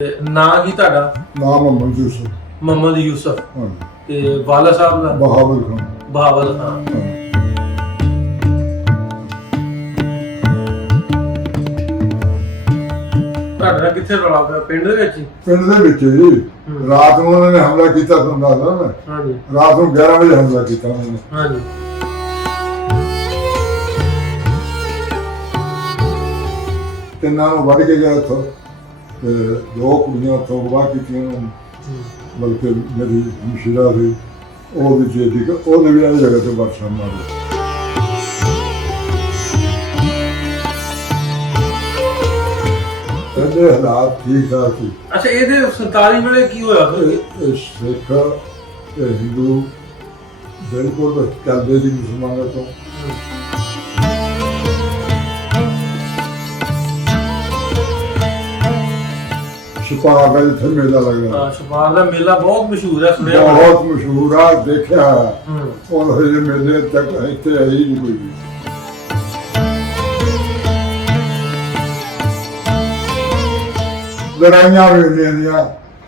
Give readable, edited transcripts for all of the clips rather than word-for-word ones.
ਨਾਂ ਕੀ ਤੁਹਾਡਾ? ਨਾਮ ਮੁਹੰਮਦ ਯੂਸਫ। ਮੁਹੰਮਦ ਯੂਸਫ। ਹਾਂਜੀ। ਤੇ ਵਾਲਾ ਸਾਹਿਬ ਦਾ? ਬਹਾਵਲ ਖਾਨ। ਬਹਾਵਲ ਖਾਨ। ਤੁਹਾਡਾ ਨਾਲ ਕਿੱਥੇ ਰੌਲਾ ਪਿਆ? ਪਿੰਡ ਦੇ ਵਿੱਚ ਹੀ? ਪਿੰਡ ਦੇ ਵਿੱਚ ਜੀ ਰਾਤ ਨੂੰ ਉਹਨਾਂ ਨੇ ਹਮਲਾ ਕੀਤਾ, ਤੁਹਾਨੂੰ ਦੱਸਦਾ ਮੈਂ। ਹਾਂਜੀ। ਰਾਤ ਨੂੰ 11 ਵਜੇ ਹਮਲਾ ਕੀਤਾ ਉਹਨਾਂ ਨੇ। ਹਾਂਜੀ। ਤਿੰਨਾਂ ਨੂੰ ਵੱਢ ਕੇ ਗਿਆ ਉੱਥੋਂ ਤੇ ਦੋ ਕੁੜੀਆਂ ਉੱਥੋਂ ਅਗਵਾ ਕੀਤੀਆਂ ਉਹਨਾਂ ਨੇ। ਬਲਕਿ ਮੇਰੀ ਹਮਸ਼ੀਰਾ ਸੀ, ਉਹ ਵੀ ਜੀ ਉਹਦੇ ਵੀ ਇਹ ਜਗ੍ਹਾ ਤੇ ਬਾਦਸ਼ਾਹ ਮਾਰੇ। ਇਹਦੇ ਹਾਲਾਤ ਠੀਕ ਠਾਕ ਸੀ। ਅੱਛਾ, ਇਹਦੇ 47 ਵੇਲੇ ਕੀ ਹੋਇਆ ਫਿਰ? ਇਹ ਸਿੱਖ ਤੇ ਹਿੰਦੂ ਬਿਲਕੁਲ ਚੱਲਦੇ ਸੀ ਮੁਸਲਮਾਨਾਂ ਤੋਂ। ਛਪਾਰ ਦਾ ਜਿੱਥੇ ਮੇਲਾ ਲੱਗਦਾ। ਹਾਂ, ਛਪਾਰ ਦਾ ਮੇਲਾ ਬਹੁਤ ਮਸ਼ਹੂਰ ਹੈ, ਸੁਣਿਆ ਬਹੁਤ ਮਸ਼ਹੂਰ ਆ, ਦੇਖਿਆ। ਉਹ ਹਜੇ ਮੇਲੇ ਤੱਕ ਇੱਥੇ ਆਈ ਨਹੀਂ ਕੋਈ ਵੀ। ਲੜਾਈਆਂ ਵੀ ਹੁੰਦੀਆਂ ਦੀਆਂ,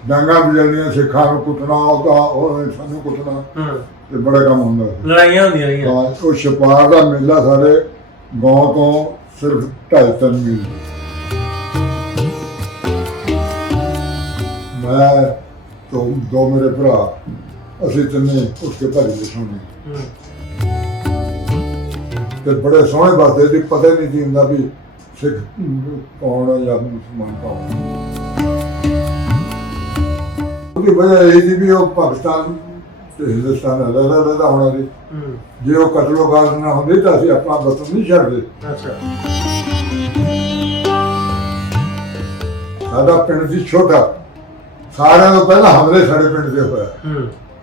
ਡਾਂਗਾਂ ਵੀ ਚੱਲਦੀਆਂ, ਸਿੱਖਾਂ ਨੂੰ ਕੁੱਟਣਾ, ਉਹਨੇ ਸਾਨੂੰ ਕੁੱਟਣਾ, ਤੇ ਬੜਾ ਕੰਮ ਹੁੰਦਾ ਸੀ। ਲੜਾਈਆਂ ਹੁੰਦੀਆਂ ਰਹੀਆਂ। ਹਾਂ, ਉਹ ਛਪਾਰ ਦਾ ਮੇਲਾ ਸਾਡੇ ਗਾਂਵ ਤੋਂ ਸਿਰਫ 2.5-3 ਮੀਲ। ਮੈਂ ਤੋਂ ਦੋ ਮੇਰੇ ਭਰਾ, ਅਸੀਂ ਤਿੰਨੇ ਉੱਠ ਕੇ ਭੱਜ ਗਏ ਸੋਹਣੇ। ਤੇ ਬੜੇ ਸੋਹਣੇ ਬਾਤੇ ਸੀ, ਪਤਾ ਨਹੀਂ ਸੀ ਹੁੰਦਾ ਵੀ ਸਿੱਖ ਕੌਣ ਹੈ ਜਾਂ ਮੁਸਲਮਾਨ ਕੌਣ ਹੈ। ਉਹਦੀ ਵਜ੍ਹਾ ਇਹ ਸੀ ਵੀ ਉਹ ਪਾਕਿਸਤਾਨ ਤੇ ਹਿੰਦੁਸਤਾਨ ਅਲੱਗ ਹੋਣਾ ਸੀ। ਜੇ ਉਹ ਕਤਲੋਗਾਰ ਨਾ ਹੁੰਦੇ ਤਾਂ ਅਸੀਂ ਆਪਣਾ ਵਤਨ ਨਹੀਂ ਛੱਡਦੇ। ਅੱਛਾ। ਸਾਡਾ ਪਿੰਡ ਸੀ ਛੋਟਾ, ਸਾਰਿਆਂ ਤੋਂ ਪਹਿਲਾਂ ਹਮਲੇ ਸਾਡੇ ਪਿੰਡ ਦੇ ਹੋਇਆ।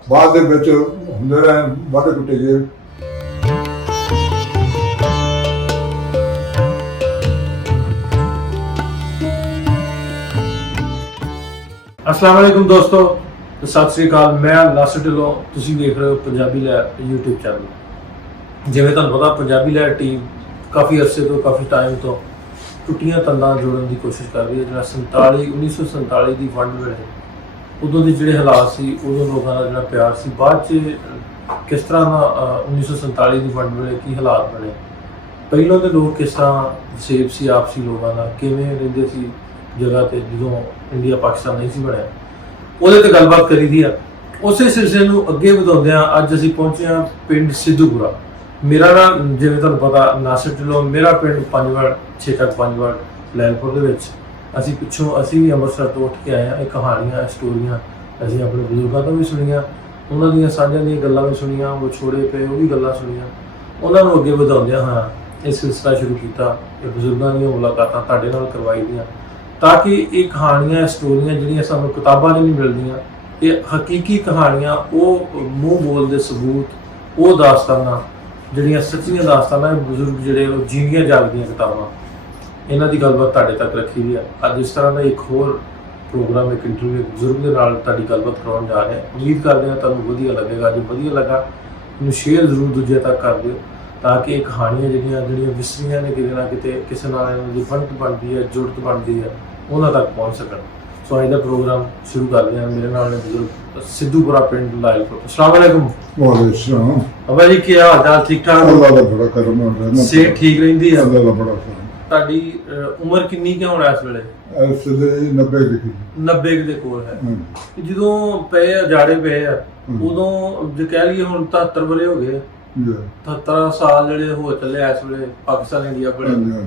ਬਾਅਦ ਦੇ ਵਿੱਚ ਹੁੰਦੇ ਰਹੇ ਵੱਢ ਟੁੱਟੇ ਗਏ। अस्सलाम वालेकुम दोस्तों, सत श्री अकाल। मैं लास्ट ढिल्लों, तुसीं देख रहे हो पंजाबी लहर यूट्यूब चैनल। जिवें तुहानूं पता पंजाबी लहर टीम काफ़ी अरसे तो काफ़ी टाइम तो टुटियां तंदां जोड़न की कोशिश कर रही है। जिहड़ा 1947 की वंड वेले उदों के जोड़े हालात से उदों लोगों का जो प्यार से बाद किस तरह का 1947 की वंड वेले की हालात बने, पहलों के लोग किस तरह सेब से आपसी लोगों का किवें रहिंदे सी जगह ते जो इंडिया पाकिस्तान नहीं सी बनया, ਉਹਦੇ ਤੇ ਗੱਲਬਾਤ ਕਰੀ ਦੀ ਆ। ਉਸੇ ਸਿਲਸਿਲੇ ਨੂੰ ਅੱਗੇ ਵਧਾਉਂਦਿਆਂ ਅੱਜ ਅਸੀਂ ਪਹੁੰਚੇ ਹਾਂ ਪਿੰਡ ਸਿੱਧੂਪੁਰਾ। ਮੇਰਾ ਨਾਮ ਜਿਵੇਂ ਤੁਹਾਨੂੰ ਪਤਾ ਨਾਸਿਰ ਢਿੱਲੋਂ, ਮੇਰਾ ਪਿੰਡ ਪੰਜਵਾੜ, ਛੇਟਕ ਪੰਜਵਾੜ ਲੈਲਪੁਰ ਦੇ ਵਿੱਚ। ਅਸੀਂ ਵੀ ਅੰਮ੍ਰਿਤਸਰ ਤੋਂ ਉੱਠ ਕੇ ਆਏ ਹਾਂ। ਇਹ ਕਹਾਣੀਆਂ ਸਟੋਰੀਆਂ ਅਸੀਂ ਆਪਣੇ ਬਜ਼ੁਰਗਾਂ ਤੋਂ ਵੀ ਸੁਣੀਆਂ, ਉਹਨਾਂ ਦੀਆਂ ਸਾਂਝਾਂ ਦੀਆਂ ਗੱਲਾਂ ਵੀ ਸੁਣੀਆਂ, ਉਹ ਛੋੜੇ ਪਏ ਉਹ ਵੀ ਗੱਲਾਂ ਸੁਣੀਆਂ। ਉਹਨਾਂ ਨੂੰ ਅੱਗੇ ਵਧਾਉਂਦਿਆਂ ਹਾਂ ਇਹ ਸਿਲਸਿਲਾ ਸ਼ੁਰੂ ਕੀਤਾ। ਇਹ ਬਜ਼ੁਰਗਾਂ ਦੀਆਂ ਮੁਲਾਕਾਤਾਂ ਤੁਹਾਡੇ ਨਾਲ ਕਰਵਾਈ ਦੀਆਂ ताकि ये कहानियां स्टोरियां जिहड़ियां सानूं किताबां 'च नहीं मिलदियां, ये हकीकी कहानियां, वो मूँह बोलदे सबूत, वो दास्तानां जिहड़ियां सच्चियां दास्तानां, बजुर्ग जिहड़े वो जींदियां जागदियां किताबां, इन्हां दी गलबात तुहाडे तक रखी दी है। अज इस तरह का एक होर प्रोग्राम, एक इंटरव्यू एक बजुर्ग दे नाल तुहाडी गलबात करवाउण जा रहे हैं। उम्मीद करदे हां तुहानूं वधिया लगेगा। जे वधिया लगा इहनूं शेयर जरूर दूजे तक कर दिओ, ताकि ये कहानियां जिहड़ियां विसरियां ने किते ना किते किसी नाल इन्हां दी बनत बनदी है, जुड़त बनदी है, ਉਹਨਾਂ तक पहुँच सकन। सो ਅੱਜ ਦਾ प्रोग्राम शुरू कर रहे हैं। मेरे नाल ने बजुर्ग सिद्धूपुरा पिंड लायलपुर। अस्सलाम वालेकुम। वालेकुम सलाम। बाबा जी, क्या हाल चाल? ठीक ठाक? अल्लाह दा बड़ा करम है। सेहत ठीक रहिंदी है? अल्लाह दा बड़ा करम। ਤੁਹਾਡੀ ਉਮਰ ਕਿੰਨੀ ਕੁ ਹੋਣਾ ਇਸ ਵੇਲੇ? ਇਸ ਵੇਲੇ 90 ਦੀ। 90 ਦੇ ਕੋਲ ਹੈ। ਜਦੋਂ ਪਏ ਜਾੜੇ ਪਏ ਆ ਉਦੋਂ ਜੇ ਕਹਿ ਲਈਏ ਹੁਣ 73 ਵਰੇ ਹੋ ਗਏ। 73 ਸਾਲ ਜਿਹੜੇ ਹੋ ਚੱਲੇ ਇਸ ਵੇਲੇ ਪਾਕਿਸਤਾਨ ਇੰਡੀਆ ਬਣੇ।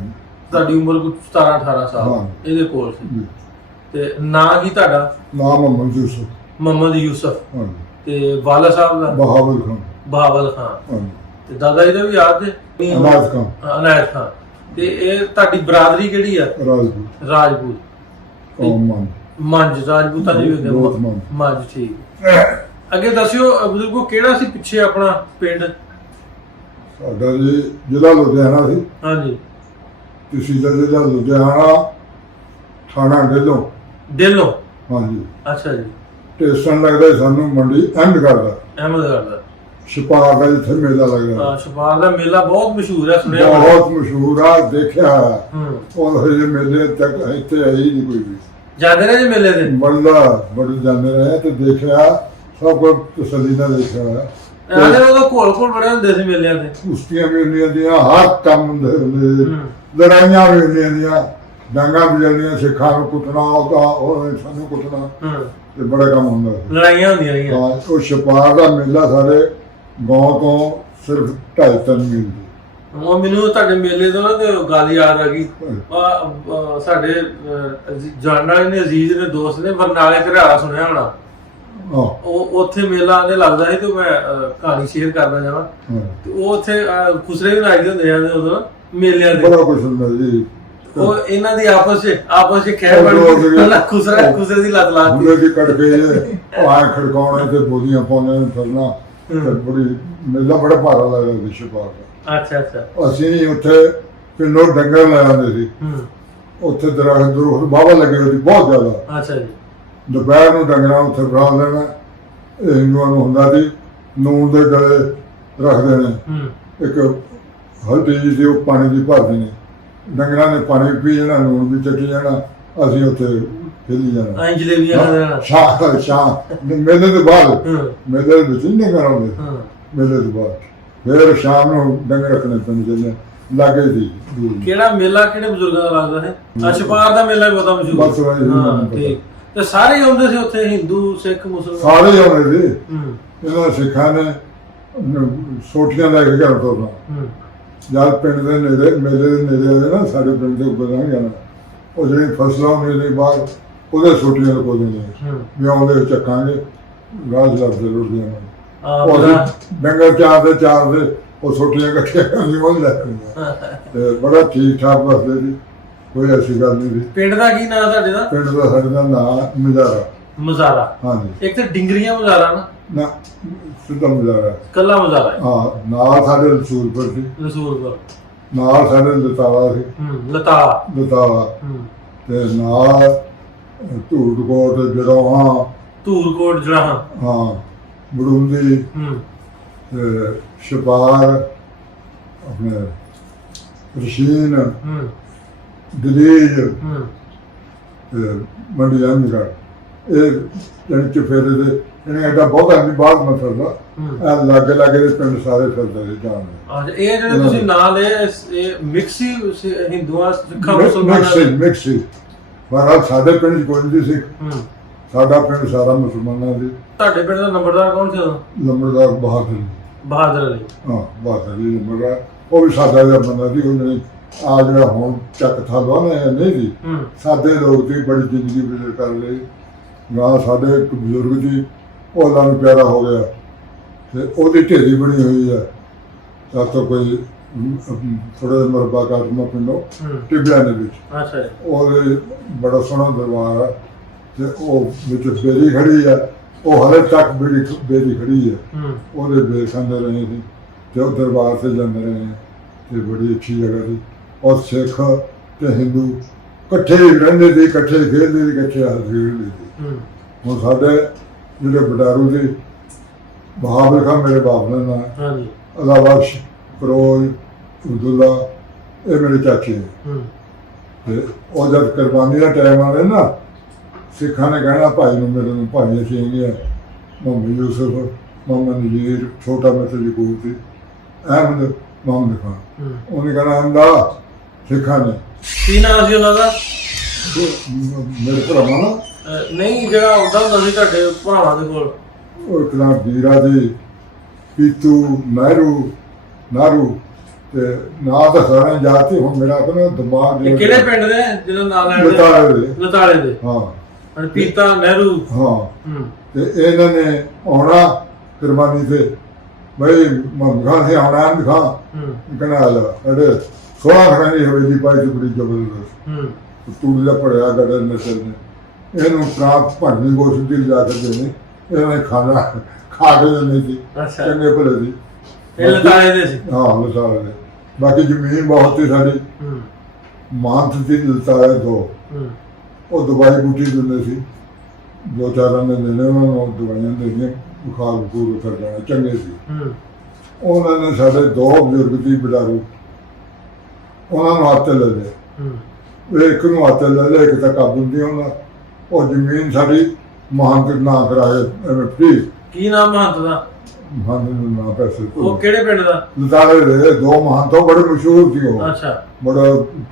ਤੁਹਾਡੀ ਉਮਰ ਕੋਈ 17-18 ਸਾਲ ਇਹਦੇ ਕੋਲ ਸੀ। ਤੇ ਨਾਂ ਕੀ ਤੁਹਾਡਾ? ਨਾਮ ਮੁਹੰਮਦ ਯੂਸਫ। ਮੁਹੰਮਦ ਯੂਸਫ। ਤੇ ਵਾਲਾ ਸਾਹਿਬ ਦਾ? ਬਹਾਵਲ ਖਾਨ। ਬਹਾਵਲ ਖਾਨ। ਤੇ ਦਾਦਾ ਜੀ ਦਾ ਵੀ ਯਾਦ ਹੈ? ਅਨਾਇਤ ਖਾਨ। ਅਨਾਇਤ ਖਾਨ। ਤੇ ਇਹ ਤੁਹਾਡੀ ਬਰਾਦਰੀ ਕਿਹੜੀ ਆ? ਰਾਜਪੂਤ। ਰਾਜਪੂਤ। ਮੰਜ ਰਾਜਪੂਤਾਂ ਦੀ ਵੀ ਮੰਜ। ਠੀਕ। ਅੱਗੇ ਦੱਸਿਓ ਬਜ਼ੁਰਗੋ, ਕਿਹੜਾ ਸੀ ਪਿੱਛੇ ਆਪਣਾ ਪਿੰਡ? ਸਾਡਾ ਜੀ ਜ਼ਿਲ੍ਹਾ ਲੁਧਿਆਣਾ ਸੀ। ਹਾਂਜੀ। ਤਹਿਸੀਲ ਜ਼ਿਲ੍ਹਾ ਲੁਧਿਆਣਾ, ਥਾਣਾ ਢਿੱਲੋਂ। ਢਿੱਲੋਂ? ਹਾਂਜੀ। ਅੱਛਾ ਜੀ। ਸਟੇਸ਼ਨ ਲੱਗਦਾ ਸਾਨੂੰ ਮੰਡੀ ਅਹਿਮਦਗੜ੍ਹ ਦਾ। ਅਹਿਮਦਗੜ੍ਹ ਦਾ। ਛਪਾਰ ਦਾ ਜਿੱਥੇ ਮੇਲਾ ਲੱਗਦਾ। ਹਾਂ, ਛਪਾਰ ਦਾ ਮੇਲਾ ਬਹੁਤ ਮਸ਼ਹੂਰ ਹੈ, ਸੁਣਿਆ। ਬਹੁਤ ਮਸ਼ਹੂਰ ਆ, ਦੇਖਿਆ। ਉਹ ਹਜੇ ਮੇਲੇ ਤੱਕ ਇੱਥੇ ਆਈ ਨਹੀਂ ਕੋਈ ਵੀ। ਜਾਂਦੇ ਨੇ ਜੀ ਮੇਲੇ ਤੇ? ਬੜੇ ਜਾਂਦੇ ਰਹੇ ਤੇ ਦੇਖਿਆ, ਸਭ ਕੁਝ ਤਸੱਲੀ ਨਾਲ ਦੇਖਿਆ ਹੋਇਆ। ਆਲੇ ਉਹਦਾ ਘੋਲ ਬੜੇ ਹੁੰਦੇ ਸੀ ਮੇਲਿਆਂ ਤੇ, ਕੁਸ਼ਤੀਆਂ ਵੀ ਹੁੰਦੀਆਂ ਦੀਆਂ, ਹਰ ਕੰਮ ਹੁੰਦੇ, ਲੜਾਈਆਂ ਵੀ ਹੁੰਦੀਆਂ ਦੀਆਂ, ਡਾਂਗਾਂ ਵੀ ਜਾਂਦੀਆਂ, ਸਿੱਖਾਂ ਨੂੰ ਕੁੱਟਣਾ, ਉਹ ਸਾਨੂੰ ਕੁੱਟਣਾ, ਤੇ ਬੜਾ ਕੰਮ ਹੁੰਦਾ ਸੀ। ਲੜਾਈਆਂ ਹੁੰਦੀਆਂ ਰਹੀਆਂ। ਹਾਂ, ਉਹ ਛਪਾਰ ਦਾ ਮੇਲਾ ਸਾਡੇ ਗਾਉਂ ਤੋਂ ਸਿਰਫ 2.5-3 ਮੀਲ ਦੀ। ਉਹ ਮੈਨੂੰ ਤੁਹਾਡੇ ਮੇਲੇ ਤੋਂ ਨਾ ਤੇ ਗੱਲ ਯਾਦ ਆ ਗਈ। ਸਾਡੇ ਜਾਣ ਵਾਲੇ ਨੇ, ਅਜ਼ੀਜ਼ ਨੇ, ਦੋਸਤ ਨੇ ਬਰਨਾਲੇ ਘਰਿਆਲਾ ਸੁਣਿਆ ਹੋਣਾ। ਉਹ ਉੱਥੇ ਮੇਲਾ ਆਂਦੇ ਲੱਗਦਾ ਸੀ ਤੇ ਮੈਂ ਕਹਾਣੀ ਸ਼ੇਅਰ ਕਰਨਾ ਚਾਹਾਂ। ਤੇ ਉਹ ਉੱਥੇ ਖੁਸਰੇ ਵੀ ਲਾਈਦੇ ਹੁੰਦੇ ਆ ਉਦੋਂ ਮੇਲਿਆਂ ਦੇ, ਬੜਾ ਕੁਛ ਹੁੰਦਾ ਜੀ। ਉਹ ਇਹਨਾਂ ਦੀ ਆਪਸ ਚ ਖੈਰ ਬਣ ਗਈ, ਖੁਸਰੇ ਦੀ ਲੱਤ ਲਾਤੀ, ਹੁੰਦੇ ਦੀ ਕੱਢ ਕੇ ਆਏ ਖੜਕਾਉਣੇ ਤੇ ਬੋਲੀਆਂ ਪਾਉਂਦੇ ਨੇ, ਫਿਰਨਾ। ਤੇ ਬੜੀ ਮੇਲਾ ਬੜਾ ਭਾਰਾ ਲੱਗਦਾ ਸੀ ਛਪਾਰ ਦਾ। ਅੱਛਾ। ਅਸੀਂ ਉੱਥੇ ਪਿੰਡੋਂ ਡੰਗਰ ਲੈ ਆਉਂਦੇ ਸੀ। ਉੱਥੇ ਦਰਖਤ ਬਾਵਾ ਲੱਗੇ ਹੋਏ ਸੀ ਬਹੁਤ ਜ਼ਿਆਦਾ। ਅੱਛਾ ਜੀ। ਦੁਪਹਿਰ ਨੂੰ ਡੰਗਰਾਂ ਉੱਥੇ ਬਣਾ ਦੇਣਾ। ਇਹ ਹਿੰਦੂਆਂ ਨੂੰ ਹੁੰਦਾ ਸੀ, ਨੂਣ ਦੇ ਗਲੇ ਰੱਖਦੇ ਨੇ, ਇੱਕ ਹਲਦੀ ਜੀ ਦੀ ਉਹ ਪਾਣੀ ਦੀ ਭਰਦੇ ਨੇ, ਡੰਗਰਾਂ ਨੇ ਪਾਣੀ ਪੀ ਜਾਣਾ, ਨੂਣ ਵੀ ਚੱਟੀ ਜਾਣਾ, ਅਸੀਂ ਉੱਥੇ ਖੇਲੀ ਜਾਣਾ। ਐਂ ਜਲੇਬੀਆਂ ਸ਼ਾਮ ਮੇਲੇ ਤੋਂ ਬਾਅਦ, ਮੇਲੇ ਦੇ ਵਿੱਚ ਨਹੀਂ ਡੰਗਰ ਆਉਂਦੇ, ਮੇਲੇ ਤੋਂ ਬਾਅਦ ਫਿਰ ਸ਼ਾਮ ਨੂੰ ਡੰਗਰ ਰੱਖਣੇ ਪੈਂਦੇ ਨੇ ਲਾਗੇ ਸੀ। ਕਿਹੜਾ ਮੇਲਾ ਕਿਹੜੇ ਬਜ਼ੁਰਗਾਂ ਦਾ ਲੱਗਦਾ ਹੈ? ਛਪਾਰ ਦਾ ਮੇਲਾ ਵੀ ਬਹੁਤਾ ਮਸ਼ਹੂਰ। ਬਸ ਠੀਕ। ਤੇ ਸਾਰੇ ਆਉਂਦੇ ਸੀ ਉੱਥੇ, ਹਿੰਦੂ, ਸਿੱਖ, ਮੁਸਲਮਾਨ ਸਾਰੇ ਆਉਂਦੇ ਸੀ। ਇਹਨਾਂ ਸਿੱਖਾਂ ਨੇ ਸੋਟੀਆਂ ਲੈ ਕੇ ਘਰ ਤੁਰਨਾ। ਜਦ ਪਿੰਡ ਦੇ ਨੇੜੇ, ਮੇਲੇ ਦੇ ਨੇੜੇ ਆਏ ਨਾ, ਸਾਡੇ ਪਿੰਡ ਦੇ ਉੱਪਰ ਲੰਘ ਜਾਣਾ, ਉਹ ਜਿਹੜੀ ਫਸਲਾਂ ਹੁੰਦੀਆਂ ਨੇ ਬਾਹਰ, ਉਹਦੇ ਸੋਟੀਆਂ ਲਕੋ ਦਿੰਦੇ ਵੀ ਆਉਂਦੇ ਚੱਕਾਂਗੇ, ਰਾਜ ਲੱਭਦੇ ਰੁੜਦੀਆਂ ਨੇ। ਉਹ ਡੰਗਰ ਚਾਰਦੇ ਉਹ ਸੋਟੀਆਂ ਇਕੱਠੀਆਂ ਕਰਨੀਆਂ, ਉਹ ਲੈ ਲੈਣੀਆਂ। ਤੇ ਬੜਾ ਠੀਕ ਠਾਕ ਬਸਦੇ ਸੀ, ਕੋਈ ਐਸੀ ਗੱਲ ਨਹੀਂ ਸੀ। ਪਿੰਡ ਦਾ ਕੀ ਨਾਂ ਤੁਹਾਡੇ ਦਾ? ਪਿੰਡ ਦਾ ਸਾਡੇ ਦਾ ਨਾਂ ਮਜ਼ਾਰਾ। ਹਾਂਜੀ। ਇੱਕ ਤੇ ਡਿੰਗਰੀਆਂ ਮਜ਼ਾਰਾ ਨਾ ਸਿੱਧਾ ਮਜ਼ਾਰਾ, ਕੱਲਾ ਮਜ਼ਾਰਾ। ਹਾਂ, ਨਾਲ ਸਾਡੇ ਰਸੂਲਪੁਰ ਸੀ, ਨਾਲ ਸਾਡੇ ਲਤਾਲਾ ਸੀ, ਲਤਾਲਾ ਤੇ ਨਾਲ ਧੂੜਕੋਟ, ਜੜਾਹਾਂ, ਹਾਂ, ਬੜੂੰਦੀ, ਤੇ ਛਪਾਰ, ਆਪਣੇ ਰਸ਼ੀਨ, ਦਲੀਜ, ਮੰਡੀ ਅਹਿਮਦਗੜ੍ਹ। ਇਹ ਜਾਣੀ ਚੁਫੇਰੇ ਦੇ ਇਹਨੇ ਐਡਾ ਬਹੁਤਾ ਨਹੀਂ ਬਾਹਰ ਮੈਂ ਫਿਰਦਾ, ਲਾਗੇ ਦੇ ਪਿੰਡ ਸਾਰੇ ਫਿਰਦੇ ਸੀ ਜਾਣਦੇ। ਇਹ ਜਿਹੜੇ ਤੁਸੀਂ ਨਾਂ ਲਏ, ਇਹ ਮਿਕਸ ਹੀ ਹਿੰਦੂਆਂ, ਸਿੱਖਾਂ, ਮੁਸਲਮਾਨਾਂ? ਮਿਕਸ ਹੀ। ਮਹਾਰਾਜ ਸਾਡੇ ਪਿੰਡ 'ਚ ਕੋਈ ਨਹੀਂ ਸੀ, ਸਾਡਾ ਪਿੰਡ ਸਾਰਾ ਮੁਸਲਮਾਨਾਂ ਸੀ। ਤੁਹਾਡੇ ਪਿੰਡ ਦਾ ਨੰਬਰਦਾਰ ਕੌਣ ਸੀ? ਨੰਬਰਦਾਰ ਬਹਾਦਰ ਅਲੀ। ਹਾਂ, ਬਹਾਦਰ ਅਲੀ ਨੰਬਰਦਾਰ। ਉਹ ਵੀ ਸਾਦਾ ਜਿਹਾ ਬੰਦਾ ਸੀ। ਉਹਨੇ ਆ ਜਿਹੜਾ ਹੁਣ ਚੱਕ ਥਾਲਵਾ ਨਾ ਨਹੀਂ ਸੀ, ਸਾਦੇ ਲੋਕ ਸੀ, ਬੜੀ ਜ਼ਿੰਦਗੀ ਬਸਰ ਕਰ ਲਈ। ਗਾਂ ਸਾਡੇ ਇੱਕ ਬਜ਼ੁਰਗ ਸੀ, ਉਹ ਅੱਲਾ ਨੂੰ ਪਿਆਰਾ ਹੋ ਗਿਆ, ਤੇ ਉਹਦੀ ਢੇਰੀ ਬਣੀ ਹੋਈ ਹੈ ਸਾਤੋਂ ਕੋਈ ਥੋੜਾ ਜਿਹਾ ਮਰਬਾ ਕਾਟਮਾ ਪਿੰਡੋਂ ਟਿੱਬਿਆਂ ਦੇ ਵਿੱਚ। ਉਹਦੇ ਬੜਾ ਸੋਹਣਾ ਦਰਬਾਰ ਆ, ਤੇ ਉਹ ਵਿੱਚ ਬੇਰੀ ਖੜੀ ਆ, ਉਹ ਹਲੇ ਤੱਕ ਬੇਰੀ ਖੜੀ ਹੈ। ਉਹਦੇ ਬੇਰ ਖਾਂਦੇ ਰਹੇ ਸੀ, ਤੇ ਉਹ ਦਰਬਾਰ ਤੇ ਜਾਂਦੇ ਰਹੇ, ਤੇ ਬੜੀ ਅੱਛੀ ਜਗ੍ਹਾ ਸੀ। ਔਰ ਸਿੱਖ ਤੇ ਹਿੰਦੂ ਇਕੱਠੇ ਹੀ ਰਹਿੰਦੇ ਸੀ, ਇਕੱਠੇ ਖੇਡਦੇ ਸੀ, ਇਕੱਠੇ ਹੱਥ ਖੇਡਦੇ ਸੀ। ਹੁਣ ਸਾਡੇ ਜਿਹੜੇ ਬਟਾਰੂ ਸੀ, ਬਹਾਦਰ ਖਾਨ ਮੇਰੇ ਬਾਪ ਦਾ ਨਾਂ, ਅੱਲਾ ਬਖਸ਼, ਫਿਰੋਜ਼, ਅਬਦੁੱਲਾ, ਇਹ ਮੇਰੇ ਚਾਚੇ ਨੇ। ਤੇ ਉਹ ਜਦ ਕੁਰਬਾਨੀ ਦਾ ਟਾਈਮ ਆਵੇ ਨਾ, ਸਿੱਖਾਂ ਨੇ ਕਹਿਣਾ ਭਾਈ ਨੂੰ, ਮੇਰੇ ਨੂੰ ਭਾਈ ਅਸੀਂ ਹੈਗੇ ਆ, ਮੁਹੰਮਦ ਯੂਸਫ, ਮੁਹੰਮਦ ਨਜ਼ੀਰ, ਛੋਟਾ ਮਤਲਬ ਯਕੂਬ ਸੀ, ਅਹਿਮਦ ਮੁਹੰਮਦ ਖਾਨ। ਉਹਨੇ ਕਹਿਣਾ ਹੁੰਦਾ ਸਿੱਖਾਂ ਨੇ। ਕੀ ਨਾਮ ਸੀ ਉਹਨਾਂ ਦਾ? ਮੇਰੇ ਭਰਾਵਾਂ ਦਾ ਨਹੀਂ, ਜਿਹੜਾ ਆਉਂਦਾ ਹੁੰਦਾ ਸੀ ਤੁਹਾਡੇ ਭਰਾਵਾਂ ਦੇ ਕੋਲ, ਉਹ ਇੱਕ ਨਾਮ ਵੀਰਾ ਜੀ, ਪੀਤੂ, ਨਾਰੂ, ਤੇ ਨਾਂ ਤਾਂ ਸਾਰਿਆਂ ਯਾਦ ਸੀ। ਹੁਣ ਮੇਰਾ ਆਪਣਾ ਦਿਮਾਗ ਕਿਹੜੇ ਪਿੰਡ ਦੇ ਜਿਹਦਾ ਨਾਮ ਲਤਾਲੇ ਦੇ? ਹਾਂ, ਪੀਤਾ, ਨਹਿਰੂ। ਹਾਂ, ਤੇ ਇਹਨਾਂ ਨੇ ਆਉਣਾ ਕੁਰਬਾਨੀ ਤੇ, ਬਈ ਮੁਹੰਮਦ ਖਾਨ ਸੀ ਆਉਣਾ, ਅਹਿਮਦ ਖਾਨ ਕਹਿਣਾ ਆ ਜਾ, ਅਰੇ 16 ਖਾਂ ਦੀ ਹਵੇਲੀ ਪਾਈ ਸੀ, ਬੜੀ ਜ਼ਬਰਦਸਤ, ਤੂੜੀ ਦਾ ਭਰਿਆ ਗੱਡਾ ਨਸਲ ਨੇ। ਇਹਨੂੰ ਪ੍ਰਾਪ ਭੰਨੀ ਕੋਸ਼ਿਸ਼ ਦੀ ਲਿਜਾ ਕੇ ਦੇਣੀ, ਇਹਨਾਂ ਨੇ ਖਾਣਾ ਖਾ ਕੇ ਦਿੰਦੇ ਸੀ, ਚੰਗੇ ਭਲੇ ਸੀ। ਲਤਾਲੇ ਦੇ ਸੀ? ਹਾਂ, ਲਤਾਲੇ ਦੇ। ਬਾਕੀ ਜ਼ਮੀਨ ਬਹੁਤ ਸੀ ਸਾਡੀ, ਮਾਨਤ ਸੀ ਲਤਾਲੇ ਤੋਂ। ਉਹ ਦਵਾਈ ਬੂਟੀ ਦਿੰਦੇ ਸੀ, 2-4 ਨੇ ਦੇਣੇ ਉਹਨਾਂ ਨੂੰ, ਦਵਾਈਆਂ ਦੇਣੀਆਂ, ਬੁਖਾਰ ਬਖੂਰ ਉਤਰ ਜਾਣਾ, ਚੰਗੇ ਸੀ। ਉਹਨਾਂ ਨੇ ਸਾਡੇ 2 ਬਜ਼ੁਰਗ ਸੀ ਬਟਾਰੂ, ਉਹਨਾਂ ਨੂੰ ਹੱਥ ਲੈ ਲਏ। ਇੱਕ ਨੂੰ ਹੱਥ ਲੈ ਲਿਆ, ਇੱਕ ਤਾਂ ਕਾਬੂ ਨਹੀਂ ਹੁੰਦਾ, ਉਹ ਜ਼ਮੀਨ ਸਾਡੀ ਮਹੰਤ ਨਾ ਕਰਾਏ ਐਵੇਂ ਫ੍ਰੀ ਕੀ ਨਾਮ ਮਹੰਤ ਦਾ? ਮਹੰਤ ਨੂੰ ਨਾ ਪੈਸੇ ਉਹ ਕਿਹੜੇ ਪਿੰਡ ਦਾ? ਲਤਾੜੇ ਦੇ ਦੋ ਮਹੰਤੋਂ ਬੜੇ ਮਸ਼ਹੂਰ ਸੀ ਉਹ। ਅੱਛਾ, ਬੜਾ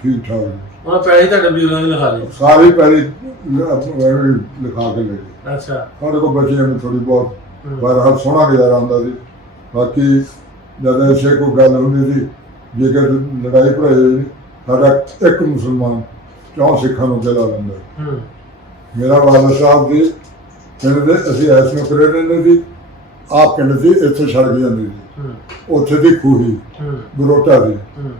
ਠੀਕ ਠਾਕ ਉਹਨਾਂ ਪੈਸੇ ਤੁਹਾਡੇ ਬਜ਼ੁਰਗਾਂ ਨੇ ਲਿਖਾ ਲਏ? ਸਾਰੀ ਪਹਿਲੀ ਲਿਖਾ ਕੇ ਲੈ ਗਏ। ਅੱਛਾ। ਸਾਡੇ ਕੋਲ ਬੱਚਿਆਂ ਨੂੰ ਥੋੜੀ ਬਹੁਤ ਹੂੰ। ਪਰ ਹਰ ਸੋਹਣਾ ਗੁਜ਼ਾਰਾ ਹੁੰਦਾ ਸੀ। ਬਾਕੀ ਜਦ ਐਸੇ ਕੋਈ ਗੱਲ ਹੁੰਦੀ ਸੀ, ਜੇਕਰ ਲੜਾਈ ਭੜਾਈ ਹੋਈ, ਸਾਡਾ ਇੱਕ ਮੁਸਲਮਾਨ 4 ਸਿੱਖਾਂ ਨੂੰ ਜਲਾ ਲੈਂਦਾ। ਹੂੰ। ਮੇਰਾ ਵਾਲਾ ਸਾਹਿਬ ਦੀ ਪਿੰਡ ਦੇ ਅਸੀਂ ਐਸ ਨੂੰ ਕਰੇ ਰਹਿੰਦੇ ਸੀ। ਆਪ ਪਿੰਡ ਦੀ ਇੱਥੇ ਛੱਡ ਕੇ ਜਾਂਦੀ ਸੀ। ਹੂੰ। ਉੱਥੇ ਦੀ ਖੂਹੀ ਹੂੰ। ਬਰੋਟਾ ਦੀ ਹੂੰ।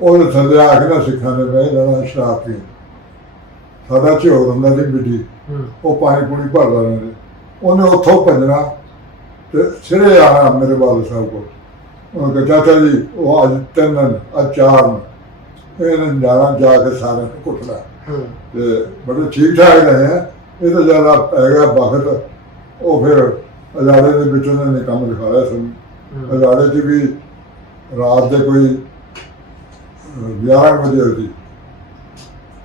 ਉਹਦੇ ਥੱਲੇ ਆ ਕੇ ਨਾ ਸਿੱਖਾਂ ਨੇ ਬਹਿ ਜਾਣਾ ਸ਼ਰਾਬ ਪੀਣ। ਸਾਡਾ ਝੋਰ ਹੁੰਦਾ ਸੀ ਮਿੱਟੀ, ਹੂੰ। ਉਹ ਪਾਣੀ ਪੂਣੀ ਭਰਦਾ ਰਹਿੰਦੇ। ਉਹਨੇ ਉੱਥੋਂ ਭੱਜਣਾ ਤੇ ਸਿਰੇ ਆਣਾ ਮੇਰੇ ਵਾਲਾ ਸਾਹਿਬ ਕੋਲ। ਉਹਨੇ ਕਿਹਾ ਚਾਚਾ ਜੀ ਉਹ ਅੱਜ 3 ਦਿਨ ਅੱਜ 4 ਦਿਨ ਇਹਨੇ ਜਾਣਾ ਜਾ ਕੇ ਸਾਰਿਆਂ ਨੂੰ ਕੁੱਟਣਾ। ਹੂੰ। ਤੇ ਬੜੇ ਠੀਕ ਠਾਕ ਰਹੇ ਆ। ਇਹ ਤਾਂ ਜ਼ਿਆਦਾ ਪੈ ਗਿਆ ਵਕਤ। ਉਹ ਫਿਰ ਅਜਾੜੇ ਦੇ ਵਿੱਚ ਉਹਨਾਂ ਨੇ ਕੰਮ ਦਿਖਾਇਆ ਸਾਨੂੰ। ਅਜਾੜੇ 'ਚ ਵੀ ਰਾਤ ਦੇ ਕੋਈ 11 ਵਜੇ ਸੀ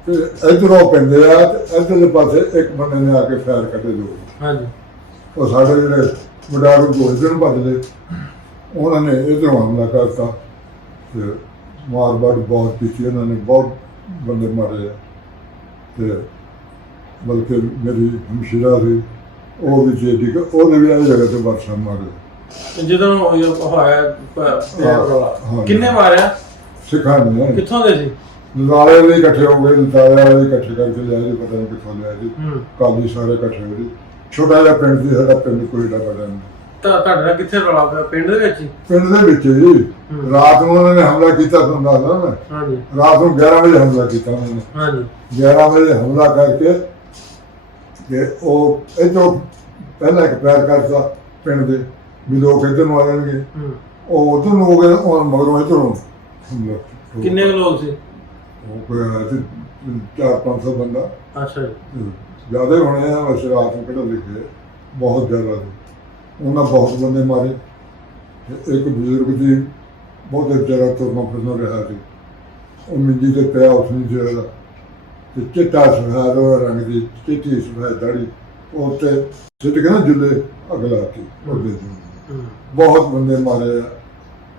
ਤੇ ਇੱਧਰੋਂ ਪੈਂਦੇ ਆ ਤੇ ਇੱਧਰਲੇ ਪਾਸੇ ਇੱਕ ਬੰਦੇ ਨੇ ਆ ਕੇ ਫੈਰ ਕੱਢੇ ਦੋ। ਹਾਂਜੀ। ਉਹ ਸਾਡੇ ਜਿਹੜੇ ਵਡਾਰੂ ਗੋਲਡਨ ਬਦਲੇ ਉਹਨਾਂ ਨੇ ਇੱਧਰੋਂ ਹਮਲਾ ਕਰਤਾ ਤੇ ਮਾਰਬਾੜ ਬਹੁਤ ਕੀਤੀ। ਉਹਨਾਂ ਨੇ ਬਹੁਤ ਬੰਦੇ ਮਾਰੇ ਆ ਤੇ ਬਲਕਿ ਮੇਰੀ ਹਮਸ਼ੀਰਾ ਸੀ ਉਹ ਵੀ ਜਿਹੜੀ ਉਹਨੇ ਵੀ ਇਹ ਜਗ੍ਹਾ ਤੇ ਵਰਸ਼ਾ ਮਾਰੇ। ਜਦੋਂ ਹੋਇਆ ਹਾਂ। ਕਿੰਨੇ ਮਾਰਿਆ? ਸਿੱਖਾਂ ਨੇ। ਕਿੱਥੋਂ ਦੇ ਸੀ? ਲਤਾੜੇ ਵੀ ਇਕੱਠੇ ਹੋ ਗਏ। ਲਤਾੜੇ ਵਾਲੇ ਇਕੱਠੇ ਕਰਕੇ ਲਿਆ ਜੀ, ਪਤਾ ਨਹੀਂ ਕਿੱਥੋਂ ਲਿਆ ਜੀ। ਹੂੰ। ਕਾਲੀ ਸਾਰੇ ਇਕੱਠੇ ਹੋਏ ਜੀ। ਛੋਟਾ ਜਿਹਾ ਪਿੰਡ ਸੀ ਸਾਡਾ, ਪਿੰਡ ਕੋਈ ਏਡਾ ਵੱਡਾ ਨਹੀਂ। ਤਾਂ ਤੁਹਾਡੇ ਨਾਲ ਕਿੱਥੇ ਰੌਲਾ ਪਿਆ? ਪਿੰਡ ਦੇ ਵਿੱਚ ਹੀ? ਪਿੰਡ ਦੇ ਵਿੱਚ ਜੀ। ਹੂੰ। ਰਾਤ ਨੂੰ ਉਹਨਾਂ ਨੇ ਹਮਲਾ ਕੀਤਾ, ਤੁਹਾਨੂੰ ਦੱਸਦਾ ਮੈਂ। ਹਾਂਜੀ। ਰਾਤ ਨੂੰ 11 ਵਜੇ ਹਮਲਾ ਕੀਤਾ ਉਹਨਾਂ ਨੇ। ਹਾਂਜੀ। 11 ਵਜੇ ਹਮਲਾ ਕਰਕੇ ਤੇ ਉਹ ਇੱਧਰੋਂ ਪਹਿਲਾਂ ਇੱਕ ਪੈਰ ਕਰਤਾ ਪਿੰਡ ਦੇ ਵੀ ਲੋਕ ਇੱਧਰ ਨੂੰ ਆ ਜਾਣਗੇ। ਹੂੰ। ਉਹ ਉੱਧਰ ਨੂੰ ਹੋ ਗਏ, ਉਹ ਮਗਰੋਂ ਇੱਧਰੋਂ ਹਮਲਾ। ਕਿੰਨੇ ਕੁ ਲੋਕ ਸੀ? ਉਹ ਕੋਈ ਆਇਆ ਸੀ 400-500 ਬੰਦਾ। ਅੱਛਾ ਜੀ। ਜ਼ਿਆਦਾ ਹੋਣੇ ਆ ਵੈਸੇ, ਰਾਤ ਨੂੰ ਕਿਹੜਾ ਲਿਖੇ ਬਹੁਤ ਜ਼ਿਆਦਾ ਸੀ। ਉਹਨਾਂ ਬਹੁਤ ਬੰਦੇ ਮਾਰੇ। ਤੇ ਇੱਕ ਬਜ਼ੁਰਗ ਦੀ ਬਹੁਤ ਵਿਚਾਰਾ ਤੁਰਨਾ ਫਿਰਨਾ ਰਿਹਾ ਸੀ। ਉਹ ਮੰਜੀ ਤੇ ਪਿਆ, ਉਸ ਨੂੰ ਜਿਹੜਾ ਤੇ ਚਿੱਟਾ ਸਫੈਦ ਰੰਗ ਦੀ ਚਿੱਟੀ ਸਫੈਦ ਦਾੜੀ ਉਹ ਤੇ ਸਿੱਟ ਕੇ ਨਾ ਜੁੱਲੇ ਅਗਲਾ ਕੇ ਉਹਦੇ ਹੂੰ। ਬਹੁਤ ਬੰਦੇ ਮਾਰੇ ਆ।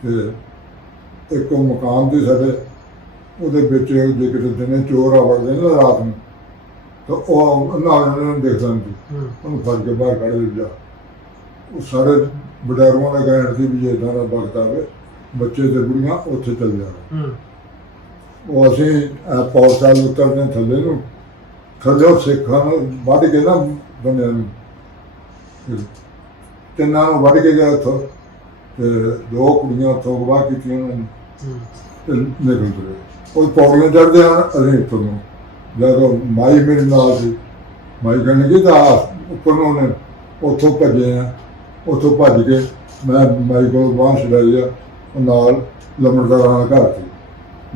ਤੇ ਇੱਕ ਉਹ ਮਕਾਨ ਦੀ ਸਾਡੇ ਉਹਦੇ ਵਿੱਚ ਜੇ ਕਿਤੇ ਦਿਨੇ ਚੋਰ ਆ ਵੜਦੇ ਨਾ ਰਾਤ ਨੂੰ ਤਾਂ ਉਹ ਨਾਲ ਨੂੰ ਦੇਖਦਾ ਨਹੀਂ ਸੀ। ਹੂੰ। ਉਹਨੂੰ ਫੜ ਕੇ ਬਾਹਰ ਕੱਢ ਲਿਆ। ਉਹ ਸਾਰੇ ਵਡੇਰੂਆਂ ਦਾ ਕਹਿਣ ਸੀ ਵੀ ਜੇ ਇੱਦਾਂ ਦਾ ਵਕਤ ਆਵੇ ਬੱਚੇ ਤੇ ਬੁੜੀਆਂ ਉੱਥੇ ਚੱਲ ਜਾਣ। ਹੂੰ। ਉਹ ਅਸੀਂ ਪੌੜਸਾਲ ਉਤਰਦੇ ਥੱਲੇ ਨੂੰ, ਥੱਲੇ ਸਿੱਖਾਂ ਨੂੰ ਵੱਢ ਕੇ ਨਾ ਬੰਦਿਆਂ ਨੂੰ ਤਿੰਨਾਂ ਨੂੰ ਵੱਢ ਕੇ ਗਿਆ ਉੱਥੋਂ ਤੇ 2 ਕੁੜੀਆਂ ਉੱਥੋਂ ਅਗਵਾ ਕੀਤੀਆਂ ਉਹਨਾਂ ਨੇ ਹੂੰ। ਤੇ ਨਿਕਲ ਤੁਰੇ। ਉਹ ਪੌੜੀਆਂ ਚੜ੍ਹਦੇ ਹਨ ਅਸੀਂ ਉੱਥੋਂ ਨੂੰ ਜਦੋਂ ਮਾਈ ਮੇਰੇ ਨਾਲ ਸੀ। ਮਾਈ ਕਹਿਣ ਲੱਗੀ ਤਾਂ ਉੱਪਰ ਨੂੰ ਉਹਨੇ ਉੱਥੋਂ ਭੱਜੇ ਆ। ਉੱਥੋਂ ਭੱਜ ਕੇ ਮੈਂ ਮਾਈ ਕੋਲ ਬਾਂਹ ਛਡਾਈ ਆ। ਉਹ ਨਾਲ ਲੰਬੜਦਾਰਾਂ ਦਾ ਘਰ ਸੀ।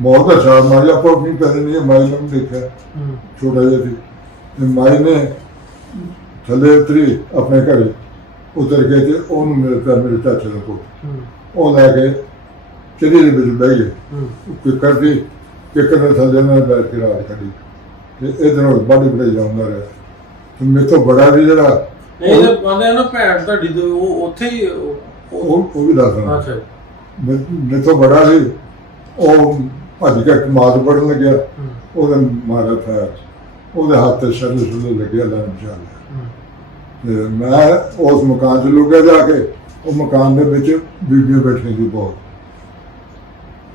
ਬਹੁਤ ਅੱਛਾ ਮਾਈ ਆਪਾਂ ਆਪਣੀ ਪੈਸੇ ਨਹੀਂ ਮਾਈ ਨੂੰ ਦੇਖਿਆ, ਹੂੰ। ਛੋਟਾ ਜਿਹਾ ਸੀ। ਤੇ ਮਾਈ ਨੇ ਥੱਲੇ ਉਤਰੀ ਆਪਣੇ ਘਰੇ ਉਤਰ ਕੇ ਤੇ ਉਹਨੂੰ ਮੇਰੇ ਚਾਚੇ ਦਾ ਕੋਲ ਹੂੰ। ਉਹ ਲੈ ਕੇ ਚਲੀ ਦੇ ਵਿੱਚ ਬਹਿ ਗਏ। ਹੂੰ। ਕਿੱਕਰ ਦੀ ਕਿੱਕਰ ਦੇ ਥੱਲੇ ਨਾਲ ਬੈਠ ਕੇ ਰਾਤ ਕੱਢੀ ਤੇ ਇੱਧਰੋਂ ਬਾਡੀ ਬੜਾਈ ਜਾਂਦਾ ਰਿਹਾ। ਤੇ ਮੇਰੇ ਤੋਂ ਬੜਾ ਵੀ ਜਿਹੜਾ ਇਹ ਤਾਂ ਕਹਿੰਦੇ ਆ ਨਾ ਭੈਣ ਤੁਹਾਡੀ ਤੇ ਉਹ ਉੱਥੇ ਹੀ ਉਹ ਵੀ ਦੱਸਦਾ। ਅੱਛਾ ਜੀ। ਮੇਰੇ ਤੋਂ ਬੜਾ ਸੀ। ਉਹ ਭੱਜ ਕੇ ਮਾਰ ਪੜਨ ਲੱਗਿਆ। ਹੂੰ। ਉਹਦੇ ਮਾਰਿਆ ਫੈਰ ਉਹਦੇ ਹੱਥ ਤੇ ਛੱਲੇ ਲੱਗਿਆ ਲਾਂ ਚਾਲ। ਹੂੰ। ਤੇ ਮੈਂ ਉਸ ਮਕਾਨ 'ਚ ਲੁਕਿਆ ਜਾ ਕੇ। ਉਹ ਮਕਾਨ ਦੇ ਵਿੱਚ ਬੀਬੀਆਂ ਬੈਠੀਆਂ ਸੀ ਬਹੁਤ।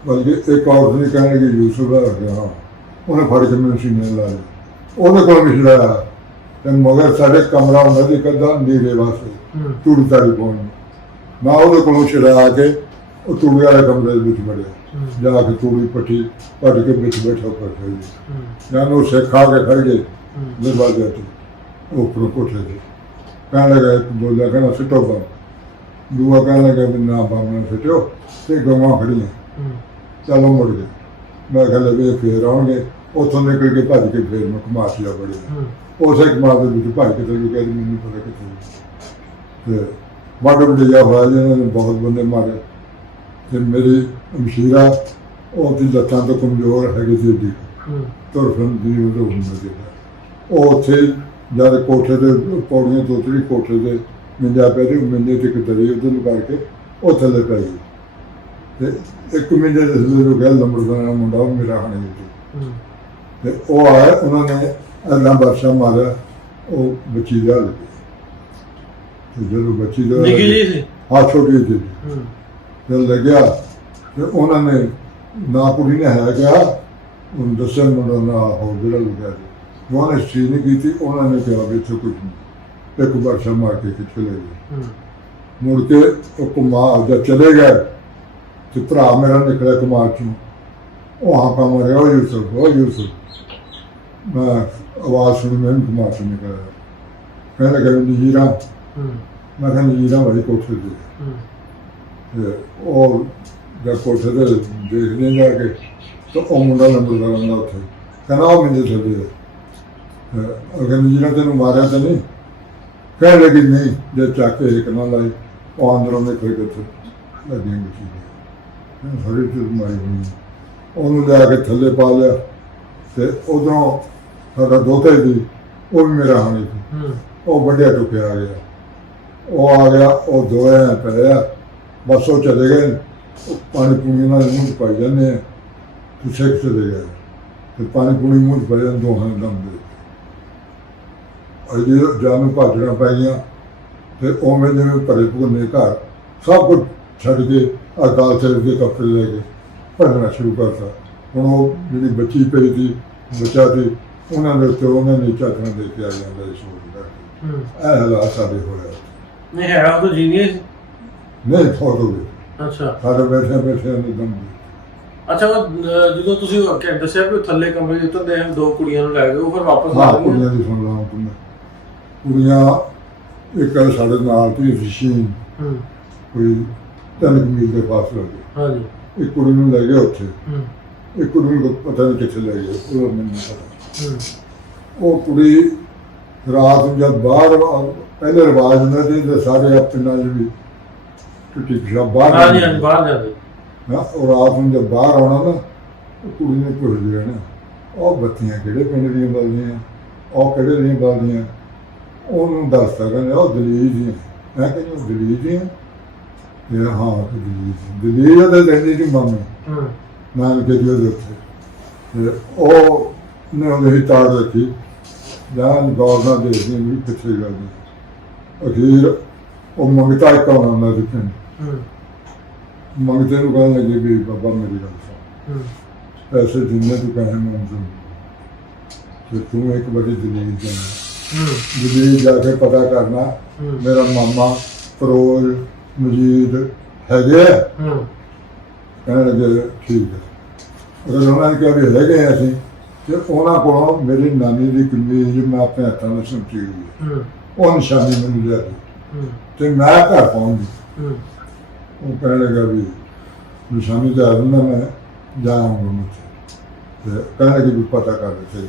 ਬਲਕਿ ਇੱਕ ਔਰਤ ਨੇ ਕਹਿਣ ਲੱਗੀ ਯੂਸਫ ਆ ਗਿਆ। ਉਹਨੇ ਫੜ ਕੇ ਮੈਨੂੰ ਸੀਨੇ ਲਾ ਲਿਆ। ਉਹਦੇ ਕੋਲ ਵੀ ਛੁਡਾਇਆ ਤੇ ਮਗਰ ਸਾਡੇ ਕਮਰਾ ਹੁੰਦਾ ਸੀ ਕੱਦਾ ਨੀਲੇ ਵਾਸਤੇ ਹੂੰ। ਤੂੜੀ ਤਾੜੀ ਪਾਉਣ ਨੂੰ। ਮੈਂ ਉਹਦੇ ਕੋਲੋਂ ਛੁਡਾ ਕੇ ਉਹ ਤੂੜੀ ਵਾਲੇ ਕਮਰੇ ਦੇ ਵਿੱਚ ਵੜਿਆ। ਹੂੰ। ਜਾ ਕੇ ਤੂੜੀ ਪੱਟੀ ਭੱਜ ਕੇ ਵਿੱਚ ਬੈਠਾ ਕਰ ਹੋਈ। ਹੂੰ। ਜਾਨ ਉਹ ਸਿੱਖ ਆ ਕੇ ਖੜ ਗਏ ਹੂੰ। ਦਰਵਾਜ਼ੇ ਤੇ ਉੱਪਰੋਂ ਕੋਠੇ ਤੇ। ਕਹਿਣ ਲੱਗਾ ਬੋਲਿਆ ਕਹਿੰਦਾ ਸਿੱਟੋ ਬੰਮ। ਦੂਆ ਕਹਿਣ ਲੱਗਾ ਵੀ ਨਾ ਬੰਮ ਨਾ ਸਿੱਟਿਓ ਤੇ ਗਵਾਂ ਖੜੀਆਂ। ਹੂੰ। ਚਲੋ ਮੁੜ ਗਏ। ਮੈਂ ਕਹਿੰਦਾ ਵੀ ਇਹ ਫੇਰ ਆਉਣਗੇ। ਉੱਥੋਂ ਨਿਕਲ ਕੇ ਭੱਜ ਕੇ ਫੇਰ ਮੈਂ ਕਮਾਸ਼ੀਆ ਬੜਿਆ। ਹੂੰ। ਉਸੇ ਕਮਾਲ ਦੇ ਵਿੱਚ ਭੱਜ ਕੇ ਤੇ ਕਹਿੰਦੀ ਮੈਨੂੰ ਪਤਾ ਕਿੱਥੇ ਤੇ ਵੱਡ ਵੱਡਿਆ ਹੋਇਆ ਜਿਹਨਾਂ ਨੇ ਬਹੁਤ ਬੰਦੇ ਮਾਰੇ। ਤੇ ਮੇਰੀ ਮਸ਼ੀਰਾ ਉਹਦੀ ਲੱਤਾਂ ਤੋਂ ਕਮਜ਼ੋਰ ਹੈਗੀ ਸੀ। ਉਹਦੀ ਹੂੰ। ਤੁਰ ਫਿਰਨ ਦੀ ਉਹਦਾ ਹੁੰਦਾ ਸੀਗਾ। ਉਹ ਉੱਥੇ ਜਦ ਕੋਠੇ ਤੇ ਪੌੜੀਆਂ ਤੋਂ ਉਤਰੀ, ਕੋਠੇ ਤੇ ਮੰਜਾ ਪਿਆ ਤੇ ਮੰਜੇ ਤੇ ਇੱਕ ਦਰੀ ਉੱਧਰ ਨੂੰ ਕਰਕੇ ਉਹ ਥੱਲੇ ਪੈ ਗਈ ਤੇ ਇੱਕ ਮੰਜੇ ਦੇ ਥੱਲੇ ਨੂੰ ਗਿਆ ਲੰਬੜਦਾਰ ਦਾ ਮੁੰਡਾ, ਉਹ ਮੇਰਾ ਹਾਣੀ ਸੀ ਤੇ ਉਹ ਆਇਆ, ਉਹਨਾਂ ਨੇ ਇੰਨਾ ਬਰਸ਼ਾ ਮਾਰਿਆ, ਉਹ ਬੱਚੀ ਦਾ ਲੱਗੀ ਤੇ ਜਦੋਂ ਬੱਚੀ ਦਾ ਨਿੱਕੀ ਜਿਹੀ ਸੀ? ਹਾਂ ਛੋਟੀ ਜਿਹੀ ਜਦ ਲੱਗਿਆ ਤੇ ਉਹਨਾਂ ਨੇ ਨਾ ਕੁੜੀ ਨੇ ਹੈ ਕਿਹਾ, ਉਹਨੂੰ ਦੱਸਿਆ ਮੁੰਡਾ ਨਾ ਹੋ ਜਿਹੜਾ ਲੱਗਿਆ ਸੀ, ਉਹਨਾਂ ਨੇ ਸੀ ਨਹੀਂ ਕੀਤੀ, ਉਹਨਾਂ ਨੇ ਕਿਹਾ ਵੀ ਇੱਥੇ ਕੁਝ ਨਹੀਂ, ਇੱਕ ਬਰਸ਼ਾ ਮਾਰ ਕੇ ਚਲੇ ਗਏ। ਮੁੜ ਕੇ ਉਹ ਕੁਮਾਰ ਜਦ ਚਲੇ ਗਏ ਤੇ ਭਰਾ ਮੇਰਾ ਨਿਕਲਿਆ ਕੁਮਾਰ ਚੋਂ, ਉਹ ਹਾਂ ਕੰਮ ਰਿਹਾ, ਉਹ ਯੂਸਫ ਮੈਂ ਆਵਾਜ਼ ਸੁਣੀ, ਮੈਂ ਕੁਮਾਰ ਚੋਂ ਨਿਕਲਿਆ, ਕਹਿਣ ਲੱਗਾ ਨਜ਼ੀਰਾ, ਮੈਂ ਕਿਹਾ ਨਜ਼ੀਰਾ ਭਾਈ ਕੋਠੇ ਤੇ ਤੇ ਉਹ ਜਦ ਕੋਠੇ ਤੇ ਦੇਖਦੇ ਜਾ ਕੇ ਤਾਂ ਉਹ ਮੁੰਡਾ ਨੰਬਰਦਾਰ ਆਉਂਦਾ ਉੱਥੇ, ਕਹਿੰਦਾ ਉਹ ਮੈਨੂੰ ਥੱਲੇ ਹੈ, ਅਗਰ ਨਜ਼ੀਰਾ ਤੈਨੂੰ ਮਾਰਿਆ ਤਾਂ ਨਹੀਂ? ਕਹਿ ਲੱਗੀ ਨਹੀਂ, ਜੇ ਚੱਕ ਕੇ ਇੱਕ ਨਾ ਲਾਈ, ਉਹ ਅੰਦਰੋਂ ਦੇ ਕੋਈ ਕਿੱਥੇ ਲੱਗੀਆਂ ਬੱਚੀ ਸਾਰੀ ਚੀਜ਼ ਮਾਰੀ ਹੋਈ, ਉਹਨੂੰ ਲਿਆ ਕੇ ਥੱਲੇ ਪਾ ਲਿਆ ਤੇ ਉਧਰੋਂ ਸਾਡਾ ਦੋਤੇ ਦੀ, ਉਹ ਵੀ ਮੇਰਾ ਹਾਣੀ ਸੀ, ਉਹ ਵੱਡਿਆ ਟੁੱਕਿਆ ਆ ਗਿਆ, ਉਹ ਆ ਗਿਆ, ਉਹ ਦੋਇਆ ਪਿਆ, ਬਸ ਉਹ ਚਲੇ ਗਏ, ਉਹ ਪਾਣੀ ਪੂਣੀ ਨਾਲ ਮੂੰਹ 'ਚ ਪਾਈ ਜਾਂਦੇ ਆ, ਤੇ ਸਿੱਖ ਚਲੇ ਗਏ ਤੇ ਪਾਣੀ ਪੂਣੀ ਮੂੰਹ 'ਚ ਪਾਈ ਜਾਂਦੇ, ਦੋਹਾਂ ਨੇ ਦਮ ਦੇ ਅਜੇ ਜਾਨੂੰ ਭਾਜਣਾ ਪੈ ਗਈਆਂ ਤੇ ਉਵੇਂ ਜਿਵੇਂ ਭਰੇ ਭੁੰਨੇ ਘਰ ਸਭ ਕੁਝ ਛੱਡ ਕੇ ਅਕਾਲ ਚਲ ਕੇ ਕੱਪੜੇ ਲੈ ਕੇ ਭੱਜਣਾ ਸ਼ੁਰੂ ਕਰਤਾ। ਹੁਣ ਉਹ ਜਿਹੜੀ ਬੱਚੀ ਪਈ ਸੀ, ਬੱਚਾ ਸੀ, ਉਹਨਾਂ ਦੇ ਉੱਤੇ ਉਹਨਾਂ ਨੇ ਚਾਦਰਾਂ ਦੇ ਕੇ ਆ ਜਾਂਦਾ ਇਸ ਕਰਕੇ ਇਹ ਹਾਲਾਤ ਸਾਡੇ ਹੋਇਆ। ਨਹੀਂ ਹੈ ਉਹ ਤਾਂ ਜੀਨੀਅਸ ਨਹੀਂ ਫੋਟੋ ਵੀ ਅੱਛਾ ਸਾਡੇ ਬੈਠੇ ਨੇ ਦਮ ਦੇ। ਅੱਛਾ ਉਹ ਜਦੋਂ ਤੁਸੀਂ ਦੱਸਿਆ ਵੀ ਥੱਲੇ ਕਮਰੇ 'ਚ ਉਤਰਦੇ ਆ, ਦੋ ਕੁੜੀਆਂ ਨੂੰ ਲੈ ਗਏ, ਉਹ ਫਿਰ ਵਾਪਸ ਆ ਹਾਂ ਗਈਆਂ? ਕੁੜੀਆਂ ਦੀ ਸੁਣ ਲਾ ਤੂੰ, ਕੁੜੀਆਂ ਇੱਕ ਸਾਡੇ ਨਾਲ ਕੋਈ ਰਿਸ਼ੀਨ ਕੋਈ 3 ਮੀਲ ਦੇ ਫਾਸਲੇ ਤੇ, ਹਾਂਜੀ, ਇੱਕ ਕੁੜੀ ਨੂੰ ਲੈ ਗਏ ਉੱਥੇ, ਇੱਕ ਕੁੜੀ ਨੂੰ ਪਤਾ ਨਹੀਂ ਕਿੱਥੇ ਲੈ ਗਏ, ਉਹ ਮੈਨੂੰ ਨਹੀਂ ਪਤਾ। ਉਹ ਕੁੜੀ ਰਾਤ ਨੂੰ ਜਦ ਬਾਹਰ ਪਹਿਲੇ ਰਿਵਾਜ ਹੁੰਦਾ ਸੀ ਸਾਰੇ ਪਿੰਡਾਂ 'ਚ ਵੀ ਟੁੱਟੀ ਪਿਸ਼ਾਬ ਬਾਹਰ ਬਾਹਰ ਜਾਂਦੇ, ਉਹ ਰਾਤ ਨੂੰ ਜਦ ਬਾਹਰ ਆਉਣਾ ਨਾ, ਉਹ ਕੁੜੀ ਨੇ ਪੁੱਛਦੀ ਰਹਿਣਾ, ਉਹ ਬੱਤੀਆਂ ਕਿਹੜੇ ਪਿੰਡ ਦੀਆਂ ਬਲਦੀਆਂ, ਉਹ ਕਿਹੜੇ ਦੀਆਂ ਬਲਦੀਆਂ, ਉਹਨੂੰ ਦੱਸਦਾ ਕਹਿੰਦੇ ਉਹ ਦਲੀਜ ਦੀਆਂ। ਮੈਂ ਕਹਿੰਦੀ ਉਹ ਦਲੀਜ ਦੀਆਂ, ਇਹ ਹਾਂ ਦਲੀਜ ਉਹਦੇ ਰਹਿੰਦੀ ਸੀ ਮਾਮੇ ਨਾਨਕੇ ਦੀ ਉਹਦੇ ਉੱਥੇ, ਤੇ ਉਹ ਨੇ ਉਹਦੀ ਤਾੜ ਰੱਖੀ, ਜਾਨ ਗੌਰ ਨਾਲ ਦੇਖਦੀ ਵੀ ਪਿੱਛੇ ਕਰਦੀ। ਅਖੀਰ ਉਹ ਮੰਗਤਾ ਇੱਕ ਆਉਣਾ ਉਹਨਾਂ ਦੇ ਪਿੰਡ, ਮੰਗਤੇ ਨੂੰ ਕਹਿਣ ਲੱਗੇ ਵੀ ਬਾਬਾ ਮੇਰੀ ਗੱਲ ਸੁਣ, ਪੈਸੇ ਜਿੰਨੇ ਤੂੰ ਕਹੇ ਮੈਨੂੰ ਤੇ ਤੂੰ ਇੱਕ ਵਾਰੀ ਦਲੀਜ ਜਾਣਾ, ਦਲੀਜ ਜਾ ਕੇ ਪਤਾ ਕਰਨਾ ਮੇਰਾ ਮਾਮਾ ਫਰੋਜ਼ ਮਜੀਦ ਹੈਗੇ ਆ? ਕਹਿਣ ਲੱਗੇ ਠੀਕ ਹੈ। ਅਗਰ ਉਹਨਾਂ ਨੇ ਕਿਹਾ ਵੀ ਹੈਗੇ ਅਸੀਂ, ਤੇ ਉਹਨਾਂ ਕੋਲੋਂ ਮੇਰੀ ਨਾਨੀ ਦੀ ਕਮੀਜ਼ ਮੈਂ ਆਪਣੇ ਹੱਥਾਂ ਨਾਲ ਸਮਝੀ ਹੋਈ ਹੈ, ਉਹ ਨਿਸ਼ਾਨੀ ਮੈਨੂੰ ਲਿਆ ਦਿੱਤੀ ਤੇ ਮੈਂ ਘਰ ਪਹੁੰਚ ਗਈ। ਉਹ ਕਹਿਣ ਲੱਗਾ ਵੀ ਨਿਸ਼ਾਨੀ ਤੇ ਆ ਜਾਂਦਾ, ਮੈਂ ਜਾਊਂਗਾ ਮੁੱਥੇ, ਤੇ ਕਹਿਣ ਲੱਗੇ ਵੀ ਪਤਾ ਕਰ ਦੇ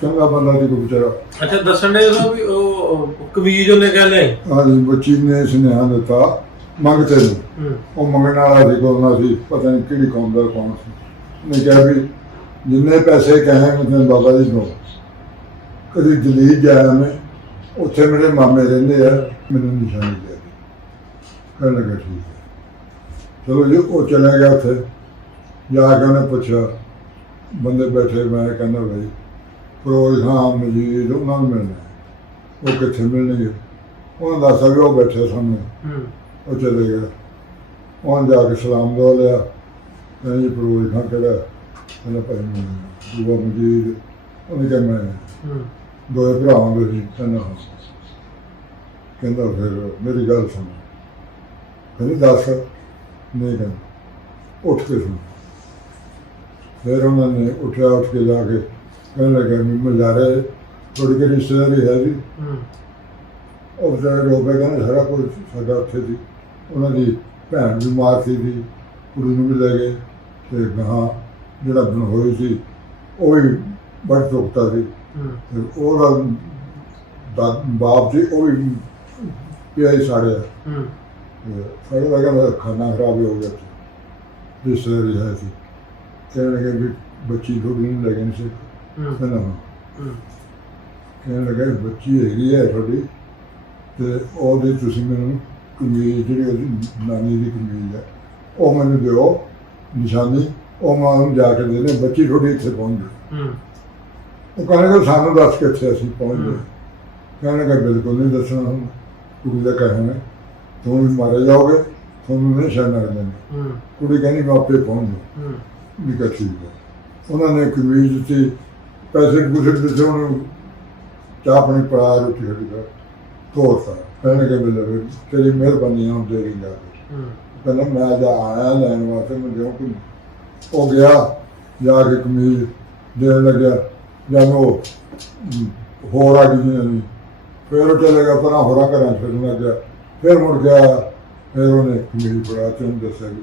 ਚੰਗਾ ਬੰਦਾ ਸੀ ਕੋਈ ਵਿਚਾਰਾ। ਅੱਛਾ ਦੱਸਣ ਦੇ ਵੀ ਉਹ ਕਮੀਜ਼ ਉਹਨੇ ਕਹਿ ਲਿਆ ਹਾਂ ਬੱਚੀ ਨੇ ਸੁਨੇਹਾ ਦਿੱਤਾ ਮੰਗਤੇ ਨੂੰ, ਉਹ ਮੰਗਣ ਵਾਲਾ ਸੀ ਕੋਲ ਸੀ, ਪਤਾ ਨਹੀਂ ਕਿਹੜੀ ਕੌਮ ਦਾ ਕੌਣ ਸੀ, ਉਹਨੇ ਕਿਹਾ ਵੀ ਜਿੰਨੇ ਪੈਸੇ ਕਹੇ ਮੈਂ ਬਾਬਾ ਜੀ ਨੂੰ, ਕਦੀ ਦਿੱਲੀ ਜਾਇਆ ਮੈਂ, ਉੱਥੇ ਮੇਰੇ ਮਾਮੇ ਰਹਿੰਦੇ ਆ, ਮੈਨੂੰ ਨਿਸ਼ਾਨੀ ਦੇ ਦਿੱਤੀ। ਕਹਿਣ ਲੱਗਾ ਠੀਕ ਹੈ, ਚਲੋ ਜੀ। ਉਹ ਚਲਾ ਗਿਆ ਉੱਥੇ ਜਾ ਕੇ ਉਹਨੇ ਪੁੱਛਿਆ, ਬੰਦੇ ਬੈਠੇ, ਮੈਂ ਕਹਿੰਦਾ ਭਾਈ ਫਰੋਜ਼ ਖਾਨ ਮਜੀਦ ਉਹਨਾਂ ਨੂੰ ਮਿਲਣਾ, ਉਹ ਕਿੱਥੇ ਮਿਲਣਗੇ? ਉਹਨਾਂ ਦੱਸਿਆ ਵੀ ਉਹ ਬੈਠੇ ਸਾਹਮਣੇ। ਉਹ ਚਲੇ ਗਿਆ, ਉਹਨੇ ਜਾ ਕੇ ਸਲਾਮ ਦੋ ਲਿਆ, ਕਹਿੰਦੇ ਜੀ ਫਰੋਜ਼ ਖਾਨ ਕਿਹੜਾ? ਕਹਿੰਦਾ ਭਾਈ ਦੂਆ ਮਜੀਦ। ਉਹਨੇ ਕਿਹਾ ਮੈਂ ਦੋਏ ਭਰਾਵਾਂ ਦੇ ਸੀ। ਕਹਿੰਦਾ ਹਾਂ। ਕਹਿੰਦਾ ਫਿਰ ਮੇਰੀ ਗੱਲ ਸੁਣ। ਕਹਿੰਦੀ ਦੱਸ। ਨਹੀਂ ਕਹਿੰਦਾ ਉੱਠ ਕੇ ਸੁਣ। ਫਿਰ ਉਹਨਾਂ ਨੇ ਉੱਠਿਆ, ਉੱਠ ਕੇ ਜਾ ਕੇ ਕਹਿਣ ਲੱਗਾ ਮੈਨੂੰ ਜਾ ਰਹੇ ਥੋੜੀ ਜਿਹੀ ਰਿਸ਼ਤੇਦਾਰੀ ਹੈ ਜੀ। ਉਹ ਜਿਹੜਾ ਰੋਪੇ ਕਹਿੰਦੇ ਸਾਰਾ ਕੁਝ ਸਾਡਾ ਉੱਥੇ ਸੀ, ਉਹਨਾਂ ਦੀ ਭੈਣ ਬਿਮਾਰ ਸੀ ਜੀ, ਕੁੜੀ ਨੂੰ ਵੀ ਲੈ ਗਏ, ਅਤੇ ਗਾਹਾਂ ਜਿਹੜਾ ਬਣ ਹੋਈ ਸੀ ਉਹ ਵੀ ਬੜਾ ਦੁਖਤਾ ਸੀ, ਅਤੇ ਉਹਦਾ ਬਾਪ ਸੀ ਉਹ ਵੀ ਪਿਆ ਹੀ ਸਾੜਿਆ, ਸਾਡੇ ਦਾ ਕਹਿੰਦਾ ਖਾਣਾ ਖਰਾਬ ਹੋ ਗਿਆ ਸੀ, ਰਿਸ਼ਤੇਦਾਰੀ ਹੈ ਸੀ। ਕਹਿਣ ਲੱਗੇ ਵੀ ਬੱਚੀ ਥੋੜੀ ਨਹੀਂ ਲੈ ਗਏ ਸੀ। ਕਹਿੰਦਾ ਹਾਂ। ਕਹਿਣ ਲੱਗਾ ਬੱਚੀ ਹੈਗੀ ਹੈ ਤੁਹਾਡੀ ਤੇ ਉਹਦੀ ਤੁਸੀਂ ਮੈਨੂੰ ਕਮੀਜ਼ ਜਿਹੜੀ ਉਹਦੀ ਨਾਨੀ ਦੀ ਕਮੀਜ਼ ਹੈ ਉਹ ਮੈਨੂੰ ਦਿਓ ਨਿਸ਼ਾਨੀ, ਉਹ ਮੈਂ ਉਹਨੂੰ ਜਾ ਕੇ ਦੇ ਦੇ, ਬੱਚੀ ਤੁਹਾਡੀ ਇੱਥੇ ਪਹੁੰਚ ਗਈ। ਉਹ ਕਹਿਣ ਲੱਗਾ ਸਾਨੂੰ ਦੱਸ ਕਿੱਥੇ ਅਸੀਂ ਪਹੁੰਚ ਗਏ। ਕਹਿਣ ਲੱਗਾ ਬਿਲਕੁਲ ਨਹੀਂ ਦੱਸਣਾ, ਹੁਣ ਕੁੜੀ ਦਾ ਕਹਿਣਾ ਤੂੰ ਵੀ ਮਾਰੇ ਜਾਓਗੇ, ਤੁਹਾਨੂੰ ਨਹੀਂ ਛੱਡਣਾ ਲੈਣਾ। ਕੁੜੀ ਕਹਿੰਦੀ ਮੈਂ ਆਪੇ ਪਹੁੰਚ ਜਾਊਂ। ਵੀ ਕਿਹਾ ਠੀਕ ਹੈ। ਉਹਨਾਂ ਨੇ ਕਮੀਜ਼ ਦਿੱਤੀ, ਪੈਸੇ ਪੂਸੇ ਦਿੱਤੇ, ਉਹਨੂੰ ਚਾਹ ਪਾਣੀ ਪਿਆ, ਰੋਟੀ ਖੜੀ ਕਰ ਤੋਰਤਾ। ਕਹਿਣ ਲੱਗੇ ਬਿਲਕੁਲ ਤੇਰੀ ਮਿਹਰਬਾਨੀ ਹੁਣ ਦੇ ਰਹੀ ਜਾ ਕੇ। ਕਹਿੰਦਾ ਮੈਂ ਜਾ ਆਇਆ ਲੈਣ ਵਾਸਤੇ, ਮੈਂ ਦਿਓ ਕਿ ਉਹ ਗਿਆ ਜਾ ਕੇ ਕਮੀਜ਼ ਦੇਣ ਲੱਗਿਆ, ਜਦ ਉਹ ਹੋਰ ਆ ਗਈ ਨਹੀਂ, ਫਿਰ ਉਹ ਚਲੇ ਗਿਆ ਪਰਾਂ ਹੋਰਾਂ ਘਰਾਂ ਫਿਰਨ ਲੱਗ ਗਿਆ। ਫਿਰ ਮੁੜ ਗਿਆ, ਫਿਰ ਉਹਨੇ ਕਮੀਜ਼ ਫੜਾ ਤੇ ਉਹਨੂੰ ਦੱਸਿਆ ਵੀ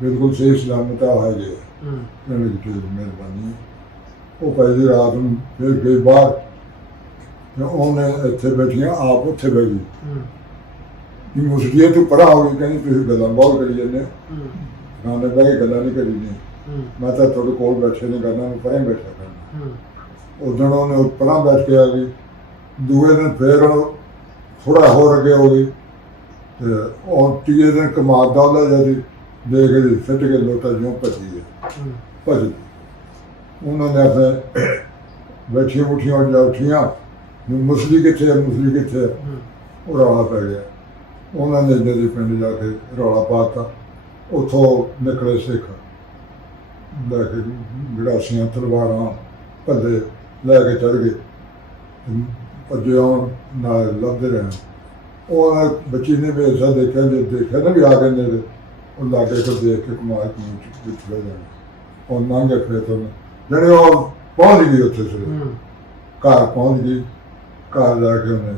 ਬਿਲਕੁਲ ਸਹੀ ਸਲਾਮਤ ਆ ਗਏ। ਕਹਿਣ ਲੱਗੀ ਤੇਰੀ ਮਿਹਰਬਾਨੀ। ਉਹ ਪਹਿਲੀ ਰਾਤ ਨੂੰ ਫਿਰ ਗਈ ਬਾਹਰ ਤੇ ਉਹਨੇ ਇੱਥੇ ਬੈਠੀਆਂ, ਆਪ ਉੱਥੇ ਬਹਿ ਗਈ। ਵੀ ਮੁਸਲੀਏ ਤੂੰ ਪੜਾ ਹੋ ਗਈ, ਕਹਿੰਦੀ ਤੁਸੀਂ ਗੱਲਾਂ ਬਹੁਤ ਕਰੀ ਜਾਂਦੇ ਖਾਣੇ ਬਹਿ ਕੇ ਗੱਲਾਂ ਨਹੀਂ ਕਰੀ ਦੀਆਂ, ਮੈਂ ਤਾਂ ਤੁਹਾਡੇ ਕੋਲ ਬੈਠੇ ਨਹੀਂ ਕਰਨਾ, ਮੈਂ ਪਰਾਂ ਬੈਠਾ ਕਰਨਾ। ਉਦੋਂ ਉਹਨੇ ਪਰਾਂ ਬੈਠ ਕੇ ਆ ਗਈ। ਦੂਏ ਦਿਨ ਫਿਰ ਉਹ ਥੋੜਾ ਹੋਰ ਅੱਗੇ ਹੋ ਗਈ ਤੇ ਉਹ ਤੀਏ ਦਿਨ ਕਮਾਦ ਦਾ ਉਹਦਾ ਜਦ ਦੇ ਕੇ ਸਿੱਟ ਕੇ ਲੋਟਾ ਜਿਉਂ ਭੱਜੀ ਹੈ ਭੱਜ। ਉਹਨਾਂ ਨੇ ਆਪਣੇ ਬੈਠੀਆਂ ਉੱਠੀਆਂ ਜਾ ਉੱਠੀਆਂ, ਮੁਸਲੀ ਕਿੱਥੇ ਹੈ, ਮੁਸਲੀ ਕਿੱਥੇ ਹੈ, ਉਹ ਰੌਲਾ ਪੈ ਗਿਆ। ਉਹਨਾਂ ਨੇ ਇਹਦੇ ਪਿੰਡ ਜਾ ਕੇ ਰੌਲਾ ਪਾਤਾ। ਉੱਥੋਂ ਨਿਕਲੇ ਸਿੱਖ ਲੈ ਕੇ ਗੜਾਸੀਆਂ ਤਲਵਾਰਾਂ ਭੱਲੇ ਲੈ ਕੇ ਚੜ੍ਹ ਗਏ, ਭੱਜੇ ਆਉਣ ਨਾਲ ਲੱਭਦੇ ਰਹੇ। ਉਹ ਬੱਚੀ ਨੇ ਵੀ ਐਸਾ ਦੇਖਿਆ, ਜੇ ਦੇਖਿਆ ਨਾ ਵੀ ਆ ਗਏ ਨੇ, ਉਹ ਲਾਗੇ ਤੋਂ ਦੇਖ ਕੇ ਕੁਮਾਰ ਵਿੱਚ ਬਹਿ ਜਾਣਾ। ਉਹ ਲੰਘ ਕੇ ਤੋਂ ਜਿਹੜੇ ਉਹ ਪਹੁੰਚ ਗਈ ਉੱਥੇ ਸਵੇਰੇ, ਘਰ ਪਹੁੰਚ ਗਈ। ਘਰ ਜਾ ਕੇ ਉਹਨੇ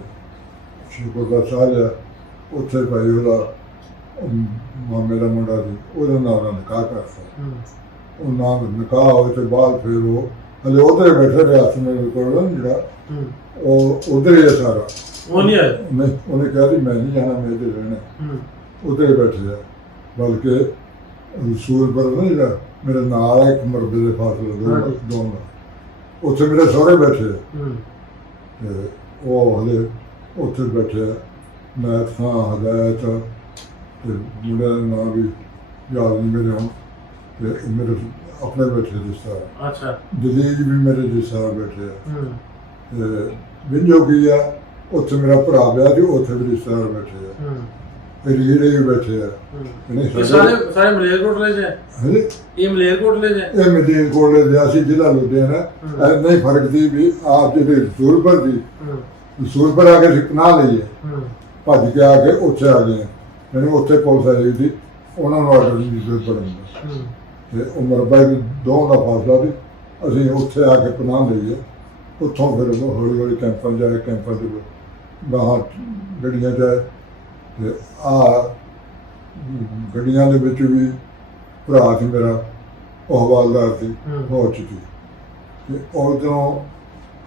ਸ਼ੁਕਰ ਦਾ ਸਾਹ ਲਿਆ। ਉੱਥੇ ਭਾਈ ਉਹਦਾ ਮਾਮੇ ਦਾ ਮੁੰਡਾ ਸੀ, ਉਹਦੇ ਨਾਲ ਉਹਦਾ ਨਿਕਾਹ ਕਰਤਾ। ਉਹ ਨਾਲ ਨਿਕਾਹ ਹੋਏ ਤੇ ਬਾਅਦ ਫਿਰ ਉਹ ਹਲੇ ਉੱਧਰ ਬੈਠੇ ਰਿਹਾ ਸੀ ਮੇਰੇ ਕੋਲ, ਜਿਹੜਾ ਉਹ ਉੱਧਰ ਹੀ ਹੈ ਸਾਰਾ। ਉਹ ਨਹੀਂ ਆਇਆ? ਨਹੀਂ, ਉਹਨੇ ਕਿਹਾ ਸੀ ਮੈਂ ਨਹੀਂ ਜਾਣਾ, ਮੈਂ ਇੱਧਰ ਰਹਿਣਾ। ਉੱਧਰ ਹੀ ਬੈਠੇ ਆ। ਬਲਕਿ ਸੂਰਪੁਰ ਨਾ ਜਿਹੜਾ ਮੇਰੇ ਨਾਲ ਇੱਕ ਮਰਬੇ ਦੇ ਫਾਸਲੇ ਦੋ ਉੱਥੇ ਮੇਰੇ ਸਹੁਰੇ ਬੈਠੇ ਆ ਤੇ ਉਹ ਹਲੇ ਉੱਥੇ ਬੈਠੇ ਆ। ਮੈਂ ਥਾਂ ਹਦਾਇਤ ਤੇ ਮੁੰਡੇ ਦਾ ਨਾਂ ਵੀ ਯਾਦ ਨਹੀਂ ਮੇਰੇ ਹੁਣ, ਤੇ ਮੇਰੇ ਆਪਣੇ ਬੈਠੇ ਰਿਸ਼ਤੇਦਾਰ। ਅੱਛਾ। ਦਲੀਜ ਵੀ ਮੇਰੇ ਰਿਸ਼ਤੇਦਾਰ ਬੈਠੇ ਆ ਤੇ ਬਿੰਜੋ ਕੀ ਆ, ਉੱਥੇ ਮੇਰਾ ਭਰਾ ਵਿਆਹ ਸੀ, ਉੱਥੇ ਵੀ ਰਿਸ਼ਤੇਦਾਰ ਬੈਠੇ ਆ। ਰੀੜੇ ਵੀ ਬੈਠੇ ਆ। ਸਾਰੇ ਮਲੇਰਕੋਟਲੇ ਚ ਹੈ? ਇਹ ਮਲੇਰਕੋਟਲੇ ਚ ਹੈ? ਇਹ ਮਲੇਰਕੋਟਲੇ ਦੇ ਅਸੀਂ ਜ਼ਿਲ੍ਹਾ ਲੁਧਿਆਣਾ। ਇੰਨਾ ਹੀ ਫਰਕ ਸੀ ਵੀ ਆਪ ਜਿਹੜੇ ਸੂਰਪੁਰ ਦੀ ਸੂਰਪੁਰ ਆ ਕੇ ਪਨਾਹ ਲਈਏ, ਭੱਜ ਕੇ ਆ ਕੇ ਉੱਥੇ ਆ ਗਏ। ਮੈਨੂੰ ਉੱਥੇ ਪੁਲਿਸ ਆਈ ਸੀ, ਉਹਨਾਂ ਨੂੰ ਆਰਡਰ ਦੀ ਜ਼ਰੂਰਤ ਪੜਨ ਤੇ ਉਹ ਮਰਬਾ ਦੋ ਦਾ ਫਾਸਲਾ ਸੀ। ਅਸੀਂ ਉੱਥੇ ਆ ਕੇ ਪਨਾਹ ਲਈਏ। ਉੱਥੋਂ ਫਿਰ ਹੌਲੀ ਹੌਲੀ ਕੈਂਪਾਂ ਜਾਏ, ਕੈਂਪਾਂ ਦੇ ਬਾਹਰ ਗੱਡੀਆਂ ਜਾਏ ਤੇ ਆ ਗੱਡੀਆਂ ਦੇ ਵਿੱਚ ਵੀ ਭਰਾ ਸੀ ਮੇਰਾ, ਉਹ ਹਵਾਲਦਾਰ ਸੀ ਫੌਜ 'ਚ ਸੀ। ਤੇ ਉਧਰੋਂ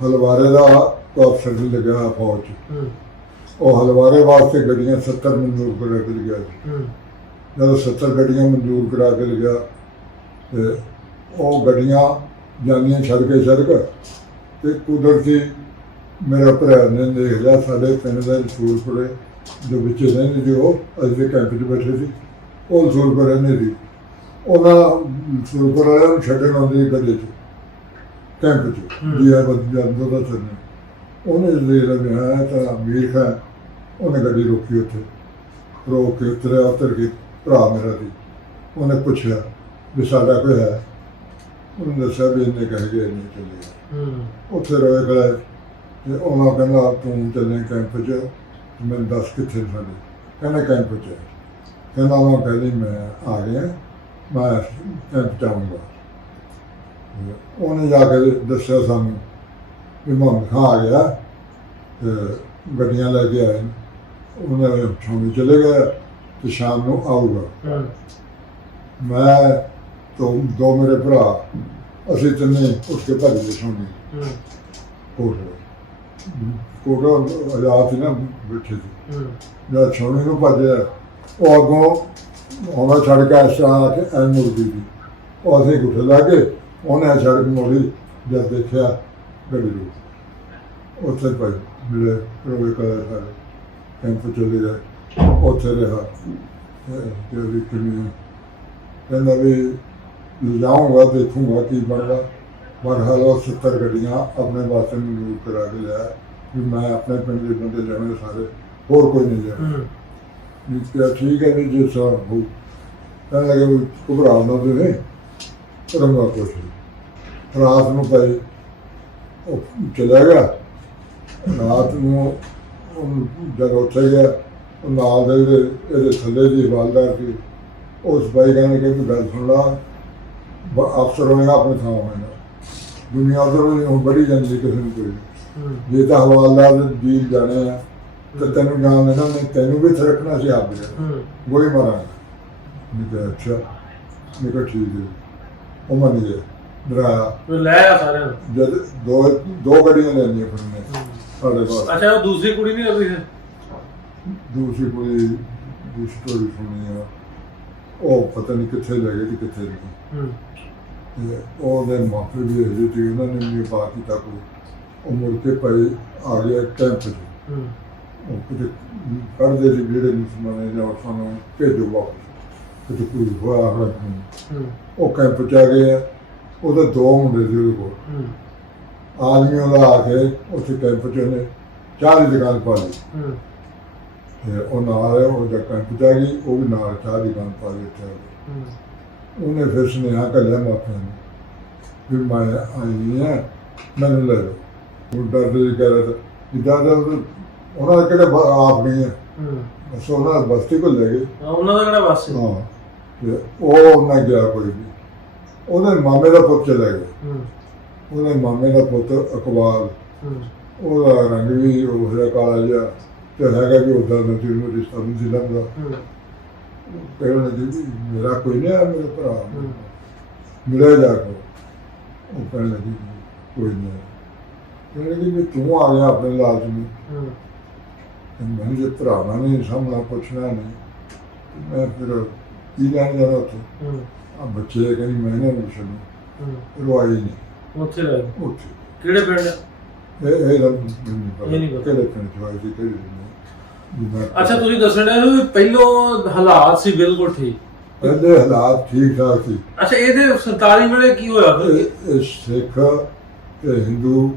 ਹਲਵਾਰੇ ਦਾ ਅਫਸਰ ਵੀ ਲੱਗਿਆ ਫੌਜ 'ਚ। ਉਹ ਹਲਵਾਰੇ ਵਾਸਤੇ ਗੱਡੀਆਂ 70 ਮਨਜ਼ੂਰ ਕਰਾ ਕੇ ਲਿਆ ਸੀ। ਜਦੋਂ 70 ਗੱਡੀਆਂ ਮਨਜ਼ੂਰ ਕਰਾ ਕੇ ਲਿਆ ਤੇ ਉਹ ਗੱਡੀਆਂ ਜਾਂਦੀਆਂ ਛੱਡ ਕੇ ਸੜਕ ਤੇ ਕੁਦਰਤੀ ਮੇਰਾ ਭਰਾ ਨੇ ਦੇਖ ਲਿਆ ਸਾਡੇ ਪਿੰਡ ਦਾ ਸੂਰਪੁਰੇ ਜੋ ਵਿੱਚ ਰਹਿੰਦੇ ਸੀ, ਉਹ ਅਸੀਂ ਦੇ ਕੈਂਪ 'ਚ ਬੈਠੇ ਸੀ, ਉਹ ਸੂਰਪੁਰ ਰਹਿੰਦੇ ਸੀ। ਉਹਨਾਂ ਸੂਰਪੁਰ ਵਾਲਿਆਂ ਨੂੰ ਛੱਡਣ ਆਉਂਦੇ ਗੱਡੇ 'ਚ ਕੈਂਪ 'ਚ ਜੀ ਆ ਬੰਦਾ ਦਾ ਚੱਲਣਾ। ਉਹਨੇ ਲੈ ਤਾਂ ਅਮੀਰ ਖਾਂ ਉਹਨੇ ਗੱਡੀ ਰੋਕੀ, ਉੱਥੇ ਰੋਕ ਕੇ ਉਤਰਿਆ। ਉਤਰ ਕੇ ਭਰਾ ਮੇਰਾ ਸੀ, ਉਹਨੇ ਪੁੱਛਿਆ ਵੀ ਸਾਡਾ ਕੋਈ ਹੈ? ਉਹਨੇ ਦੱਸਿਆ ਵੀ ਇੰਨੇ ਕਹਿ ਗਏ ਇੰਨੇ ਚੱਲੇ। ਉੱਥੇ ਰੋਏ ਗਏ ਤੇ ਉਹਨਾਂ ਕਹਿੰਦਾ ਤੂੰ ਚੱਲੇ ਕੈਂਪ 'ਚ, ਮੈਨੂੰ ਦੱਸ ਕਿੱਥੇ ਸਾਡੇ? ਕਹਿੰਦਾ ਕੈਂਪ 'ਚ। ਕਹਿੰਦਾ ਮੈਂ ਕਹਿੰਦੀ ਮੈਂ ਆ ਗਿਆ, ਮੈਂ ਕੈਂਪ 'ਚ ਆਊਂਗਾ। ਉਹਨੇ ਜਾ ਕੇ ਦੱਸਿਆ ਸਾਨੂੰ ਵੀ ਮੁਹੰਮਦ ਖਾਂ ਆ ਗਿਆ ਤੇ ਗੱਡੀਆਂ ਲੈ ਕੇ ਆਏ। ਉਹਨੇ ਸ਼ਾਮੀ ਚਲੇ ਗਿਆ ਤੇ ਸ਼ਾਮ ਨੂੰ ਆਊਗਾ। ਮੈਂ ਦੋ ਮੇਰੇ ਭਰਾ ਅਸੀਂ ਤਿੰਨੇ ਉੱਠ ਕੇ ਭੱਜ ਗਏ ਸ਼ਾਮੀ ਕੋਟਾ ਆਜ਼ਾਦ ਸੀ ਨਾ ਬੈਠੇ ਸੀ। ਜਦ ਛਾਉਣੀ ਨੂੰ ਭੱਜਿਆ, ਉਹ ਅੱਗੋਂ ਆਉਣਾ ਛੱਡ ਕੇ ਇਸ ਤਰ੍ਹਾਂ ਆ ਕੇ ਐਨ ਮੁੜਦੀ ਸੀ। ਉਹ ਅਸੀਂ ਗੁੱਠੇ ਲਾ ਕੇ ਉਹਨੇ ਸੜਕ ਮੋੜੀ, ਜਦ ਦੇਖਿਆ ਗੱਡੀ ਨੂੰ ਉੱਥੇ ਭਾਈ ਮੇਰੇ ਪ੍ਰੋਵੇ ਕਰ ਕੈਂਪ ਚਲੇ ਗਏ ਉੱਥੇ ਰਿਹਾ ਤੇ ਵੀ ਕਿਵੇਂ ਕਹਿੰਦਾ ਵੀ ਜਾਊਂਗਾ ਦੇਖੂੰਗਾ ਕੀ ਬਣਦਾ ਪਰ ਹਾਲਾ 70 ਗੱਡੀਆਂ ਆਪਣੇ ਵਾਸਤੇ ਮਨਜ਼ੂਰ ਕਰਾ ਕੇ ਲਿਆ ਵੀ ਮੈਂ ਆਪਣੇ ਪਿੰਡ ਦੇ ਬੰਦੇ ਲੈਣੇ ਸਾਰੇ ਹੋਰ ਕੋਈ ਨਹੀਂ ਲੈਣਾ ਵੀ ਕਿਹਾ ਠੀਕ ਹੈ ਵੀ ਜਿਸ ਤਰ੍ਹਾਂ ਹੋ ਕਹਿਣ ਲੱਗੇ ਵੀ ਘਬਰਾਓ ਨਾ ਤੁਸੀਂ ਕਰੂੰਗਾ ਕੁਛ ਨਹੀਂ। ਰਾਤ ਨੂੰ ਭਾਈ ਉਹ ਚਲਾ ਗਿਆ ਰਾਤ ਨੂੰ ਜਦ ਉੱਥੇ ਗਿਆ ਉਹ ਨਾਲ ਦੇ ਇਹਦੇ ਥੱਲੇ ਦੀ ਹਵਾਲਦਾਰ ਸੀ ਉਸ ਬਾਈ ਕਹਿੰਦੇ ਕਿ ਤੂੰ ਗੱਲ ਸੁਣ ਲਾ ਅਫਸਰ ਹੋਏਗਾ ਆਪਣੇ ਥਾਂ ਹੋਏਗਾ ਦੁਨੀਆ ਉਧਰ ਹੁਣ ਬੜੀ ਜਾਂਦੀ ਕਿਸੇ ਨੂੰ ਕੋਈ ਜੇ ਤਾਂ ਹਵਾਲਦਾਰ ਦੇ ਡੀਲ ਜਾਣੇ ਆ ਤਾਂ ਤੈਨੂੰ ਜਾਣ ਦੇਣਾ ਨਹੀਂ ਤੈਨੂੰ ਵੀ ਇੱਥੇ ਰੱਖਣਾ ਸੀ ਆਪ ਵੀ ਗੋਲੀ ਮਾਰਾਂਗਾ ਮੈਂ ਕਿਹਾ ਅੱਛਾ ਮੈਂ ਕਿਹਾ ਠੀਕ ਹੈ ਉਹ ਮੰਨ ਗਿਆ ਡਰਾਇਆ ਲੈ ਆ ਸਾਰਿਆਂ ਨੂੰ ਜਦ ਦੋ ਗੱਡੀਆਂ ਲੈਣੀਆਂ ਫਿਰ ਮੈਂ ਸਾਡੇ ਕੋਲ ਅੱਛਾ ਉਹ ਦੂਸਰੀ ਕੁੜੀ ਨਹੀਂ ਲੱਭੀ ਫਿਰ ਦੂਸਰੀ ਕੁੜੀ ਦੀ ਸਟੋਰੀ ਸੁਣੀ ਆ ਉਹ ਪਤਾ ਨਹੀਂ ਕਿੱਥੇ ਲੈ ਗਏ ਤੇ ਕਿੱਥੇ ਨਹੀਂ ਤੇ ਉਹਦੇ ਮਾਪੇ ਵੀ ਹਜੇ ਤੇ ਉਹਨਾਂ ਨੇ ਵੀ ਬਾਤ ਕੀਤਾ ਕੋਈ ਉਹ ਮੁੜ ਕੇ ਭਾਈ ਆ ਗਿਆ ਕੈਂਪ 'ਚ ਉਹ ਕਿਤੇ ਕਰਦੇ ਸੀ ਜਿਹੜੇ ਮੁਸਲਮਾਨ ਨੇ ਔਰਤਾਂ ਨੂੰ ਭੇਜੋ ਵਾਪਸ ਕਿਤੇ ਕੋਈ ਹੋਇਆ ਹੋਇਆ ਉਹ ਕੈਂਪ 'ਚ ਆ ਗਏ ਆ ਉਹਦੇ ਦੋ ਮੁੰਡੇ ਸੀ ਉਹਦੇ ਕੋਲ ਆਦਮੀਆਂ ਦਾ ਆ ਕੇ ਉੱਥੇ ਕੈਂਪ 'ਚ ਉਹਨੇ ਚਾਹ ਦੀ ਦੁਕਾਨ ਪਾ ਲਈ ਤੇ ਉਹ ਨਾਲ ਉਹ ਜਦ ਕੈਂਪ 'ਚ ਆ ਗਈ ਉਹ ਵੀ ਨਾਲ ਚਾਹ ਦੀ ਦੁਕਾਨ ਪਾ ਲਈ ਉੱਥੇ ਉਹਨੇ ਫਿਰ ਸੁਨੇਹਾ ਘੱਲਿਆ ਮਾਪਿਆਂ ਨੂੰ ਵੀ ਮੈਂ ਆਈ ਹਾਂ ਮੈਨੂੰ ਲੈ ਲਓ ਉਹ ਡਰਦੇ ਕਹਿ ਰਿਹਾ ਜਿੱਦਾਂ ਦਾ ਉਹਨਾਂ ਦਾ ਕਿਹੜੇ ਆਪ ਨਹੀਂ ਹੈ ਬਸ ਉਹਨਾਂ ਦਾ ਬਸਤੀ ਕੋਲ ਲੈ ਗਏ ਉਹਨਾਂ ਦਾ ਕਿਹੜਾ ਬਸ ਹਾਂ ਤੇ ਉਹ ਨਾ ਗਿਆ ਕੋਈ ਵੀ ਉਹਦੇ ਮਾਮੇ ਦਾ ਪੁੱਤ ਚਲਾ ਗਿਆ ਉਹਦੇ ਮਾਮੇ ਦਾ ਪੁੱਤ ਇਕਬਾਲ ਉਹਦਾ ਰੰਗ ਵੀ ਉਹ ਜਿਹਾ ਕਾਲਾ ਜਿਹਾ ਤੇ ਹੈਗਾ ਵੀ ਉੱਦਾਂ ਨਦੀ ਨੂੰ ਰਿਸ਼ਤਾ ਨਹੀਂ ਸੀ ਲੱਭਦਾ ਕਹਿਣ ਲੱਗੀ ਵੀ ਮੇਰਾ ਕੋਈ ਨਹੀਂ ਆ ਮੇਰਾ ਭਰਾ ਮਿਲਿਆ ਜਾ ਕੇ ਉਹ ਕਹਿਣ ਲੱਗੀ ਕੋਈ ਨਹੀਂ ਕਹਿਣ ਲੱਗੀ ਵੀ ਤੂੰ ਆ ਗਿਆ ਆਪਣੇ ਲਾਲਚ ਨੂੰ ਮੈਨੂੰ ਜੇ ਭਰਾਵਾਂ ਨੇ ਸਾਹਮਣਾ ਪੁੱਛਣਾ ਨਹੀਂ ਮੈਂ ਫਿਰ ਕੀ ਲੈਣ ਜਾਣਾ ਉੱਥੇ ਆ ਬੱਚੇ ਕਹਿੰਦੀ ਮੈਂ ਇਹਨਾਂ ਨੂੰ ਛੱਡੂ ਰਵਾਈ ਨਹੀਂ ਉੱਥੇ ਰਹਿ ਉੱਥੇ ਕਿਹੜੇ ਪਿੰਡ ਇਹ ਨਹੀਂ ਪਤਾ ਕਿਹੜੇ ਪਿੰਡ ਚ ਹੋਈ ਸੀ ਕਿਹੜੇ ਅੱਛਾ ਤੁਸੀਂ ਦੱਸਣ ਦੇ ਪਹਿਲੋਂ ਹਾਲਾਤ ਸੀ ਬਿਲਕੁਲ ਠੀਕ ਪਹਿਲੇ ਹਾਲਾਤ ਠੀਕ ਠਾਕ ਸੀ ਅੱਛਾ ਇਹਦੇ 47 ਵੇਲੇ ਕੀ ਹੋਇਆ ਇਹ ਸਿੱਖ ਤੇ ਹਿੰਦੂ